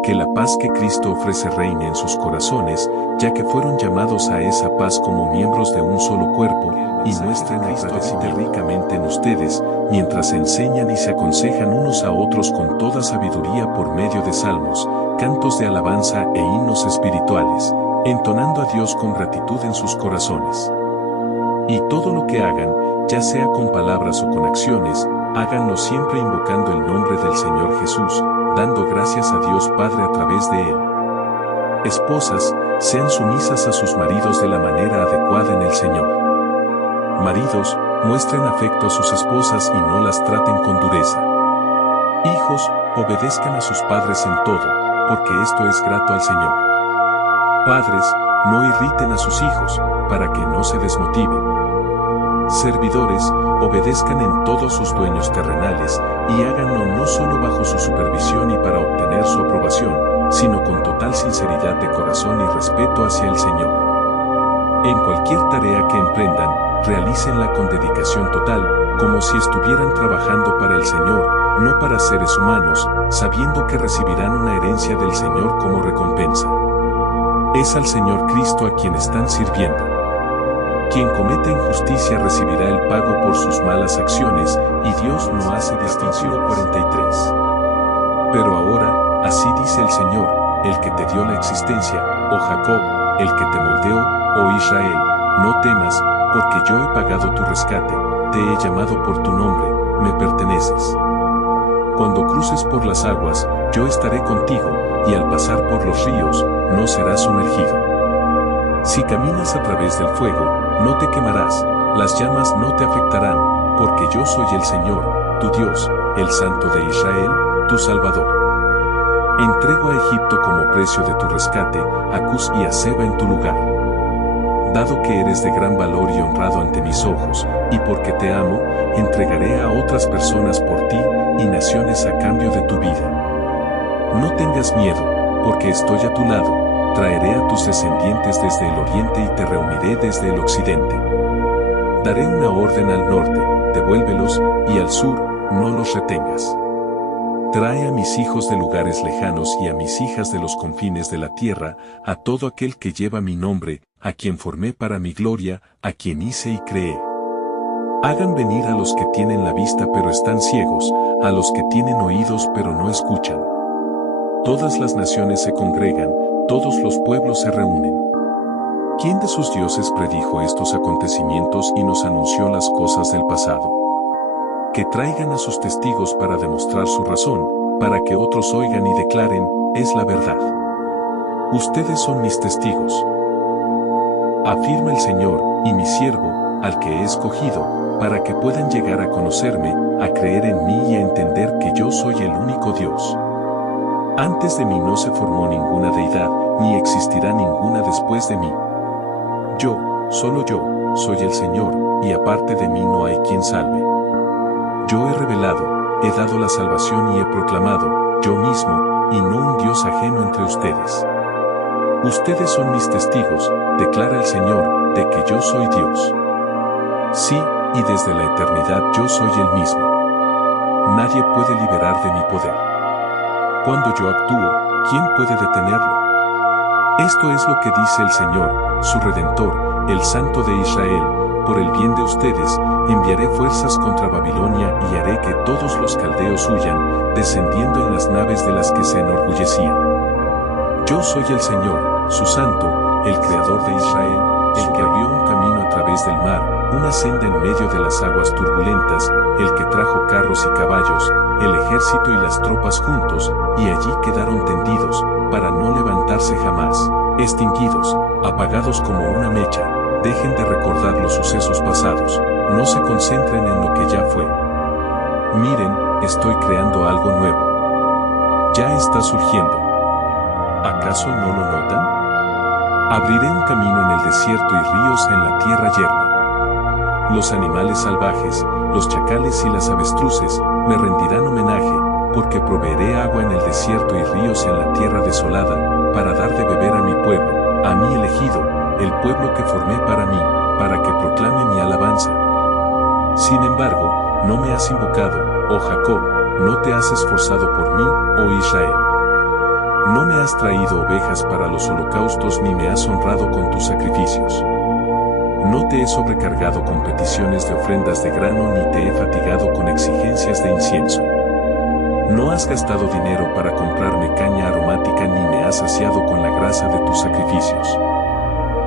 Que la paz que Cristo ofrece reine en sus corazones, ya que fueron llamados a esa paz como miembros de un solo cuerpo, y muestren a Cristo ricamente en ustedes, mientras se enseñan y se aconsejan unos a otros con toda sabiduría por medio de salmos, cantos de alabanza e himnos espirituales, entonando a Dios con gratitud en sus corazones. Y todo lo que hagan, ya sea con palabras o con acciones, háganlo siempre invocando el nombre del Señor Jesús, dando gracias a Dios Padre a través de Él. Esposas, sean sumisas a sus maridos de la manera adecuada en el Señor. Maridos, muestren afecto a sus esposas y no las traten con dureza. Hijos, obedezcan a sus padres en todo, porque esto es grato al Señor. Padres, no irriten a sus hijos, para que no se desmotiven. Servidores, obedezcan en todos sus dueños terrenales, y háganlo no solo bajo su supervisión y para obtener su aprobación, sino con total sinceridad de corazón y respeto hacia el Señor. En cualquier tarea que emprendan, realícenla con dedicación total, como si estuvieran trabajando para el Señor, no para seres humanos, sabiendo que recibirán una herencia del Señor como recompensa. Es al Señor Cristo a quien están sirviendo. Quien cometa injusticia recibirá el pago por sus malas acciones, y Dios no hace distinción. 43. Pero ahora, así dice el Señor, el que te dio la existencia, oh Jacob, el que te moldeó, oh Israel, no temas, porque yo he pagado tu rescate, te he llamado por tu nombre, me perteneces. Cuando cruces por las aguas, yo estaré contigo, y al pasar por los ríos, no serás sumergido. Si caminas a través del fuego, no te quemarás, las llamas no te afectarán, porque yo soy el Señor, tu Dios, el Santo de Israel, tu Salvador. Entrego a Egipto como precio de tu rescate, a Cus y a Seba en tu lugar. Dado que eres de gran valor y honrado ante mis ojos, y porque te amo, entregaré a otras personas por ti, y naciones a cambio de tu vida. No tengas miedo, porque estoy a tu lado, traeré a tus descendientes desde el oriente y te reuniré desde el occidente. Daré una orden al norte, devuélvelos, y al sur, no los retengas. Trae a mis hijos de lugares lejanos y a mis hijas de los confines de la tierra, a todo aquel que lleva mi nombre, a quien formé para mi gloria, a quien hice y creé. Hagan venir a los que tienen la vista pero están ciegos, a los que tienen oídos pero no escuchan. Todas las naciones se congregan, todos los pueblos se reúnen. ¿Quién de sus dioses predijo estos acontecimientos y nos anunció las cosas del pasado? Que traigan a sus testigos para demostrar su razón, para que otros oigan y declaren, es la verdad. Ustedes son mis testigos. Afirma el Señor, y mi siervo, al que he escogido, para que puedan llegar a conocerme, a creer en mí y a entender que yo soy el único Dios. Antes de mí no se formó ninguna deidad, ni existirá ninguna después de mí. Yo, solo yo, soy el Señor, y aparte de mí no hay quien salve. Yo he revelado, he dado la salvación y he proclamado, yo mismo, y no un Dios ajeno entre ustedes. Ustedes son mis testigos, declara el Señor, de que yo soy Dios. Sí, y desde la eternidad yo soy el mismo. Nadie puede liberar de mi poder. Cuando yo actúo, ¿quién puede detenerlo? Esto es lo que dice el Señor, su Redentor, el Santo de Israel: por el bien de ustedes, enviaré fuerzas contra Babilonia y haré que todos los caldeos huyan, descendiendo en las naves de las que se enorgullecían. Yo soy el Señor, su Santo, el Creador de Israel, el que abrió un camino a través del mar, una senda en medio de las aguas turbulentas, el que trajo carros y caballos, el ejército y las tropas juntos, y allí quedaron tendidos, para no levantarse jamás, extinguidos, apagados como una mecha. Dejen de recordar los sucesos pasados, no se concentren en lo que ya fue. Miren, estoy creando algo nuevo. Ya está surgiendo. ¿Acaso no lo notan? Abriré un camino en el desierto y ríos en la tierra yerma. Los animales salvajes, los chacales y las avestruces, me rendirán homenaje, porque proveeré agua en el desierto y ríos en la tierra desolada, para dar de beber a mi pueblo, a mi elegido, el pueblo que formé para mí, para que proclame mi alabanza. Sin embargo, no me has invocado, oh Jacob, no te has esforzado por mí, oh Israel. No me has traído ovejas para los holocaustos ni me has honrado con tus sacrificios. No te he sobrecargado con peticiones de ofrendas de grano ni te he fatigado con exigencias de incienso. No has gastado dinero para comprarme caña aromática ni me has saciado con la grasa de tus sacrificios.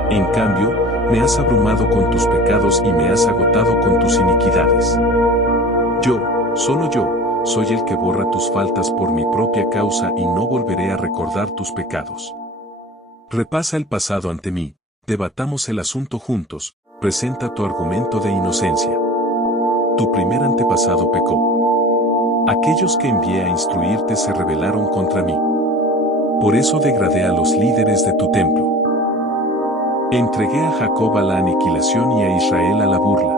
En cambio, me has abrumado con tus pecados y me has agotado con tus iniquidades. Yo, solo yo, soy el que borra tus faltas por mi propia causa y no volveré a recordar tus pecados. Repasa el pasado ante mí, debatamos el asunto juntos, presenta tu argumento de inocencia. Tu primer antepasado pecó. Aquellos que envié a instruirte se rebelaron contra mí. Por eso degradé a los líderes de tu templo. Entregué a Jacob a la aniquilación y a Israel a la burla.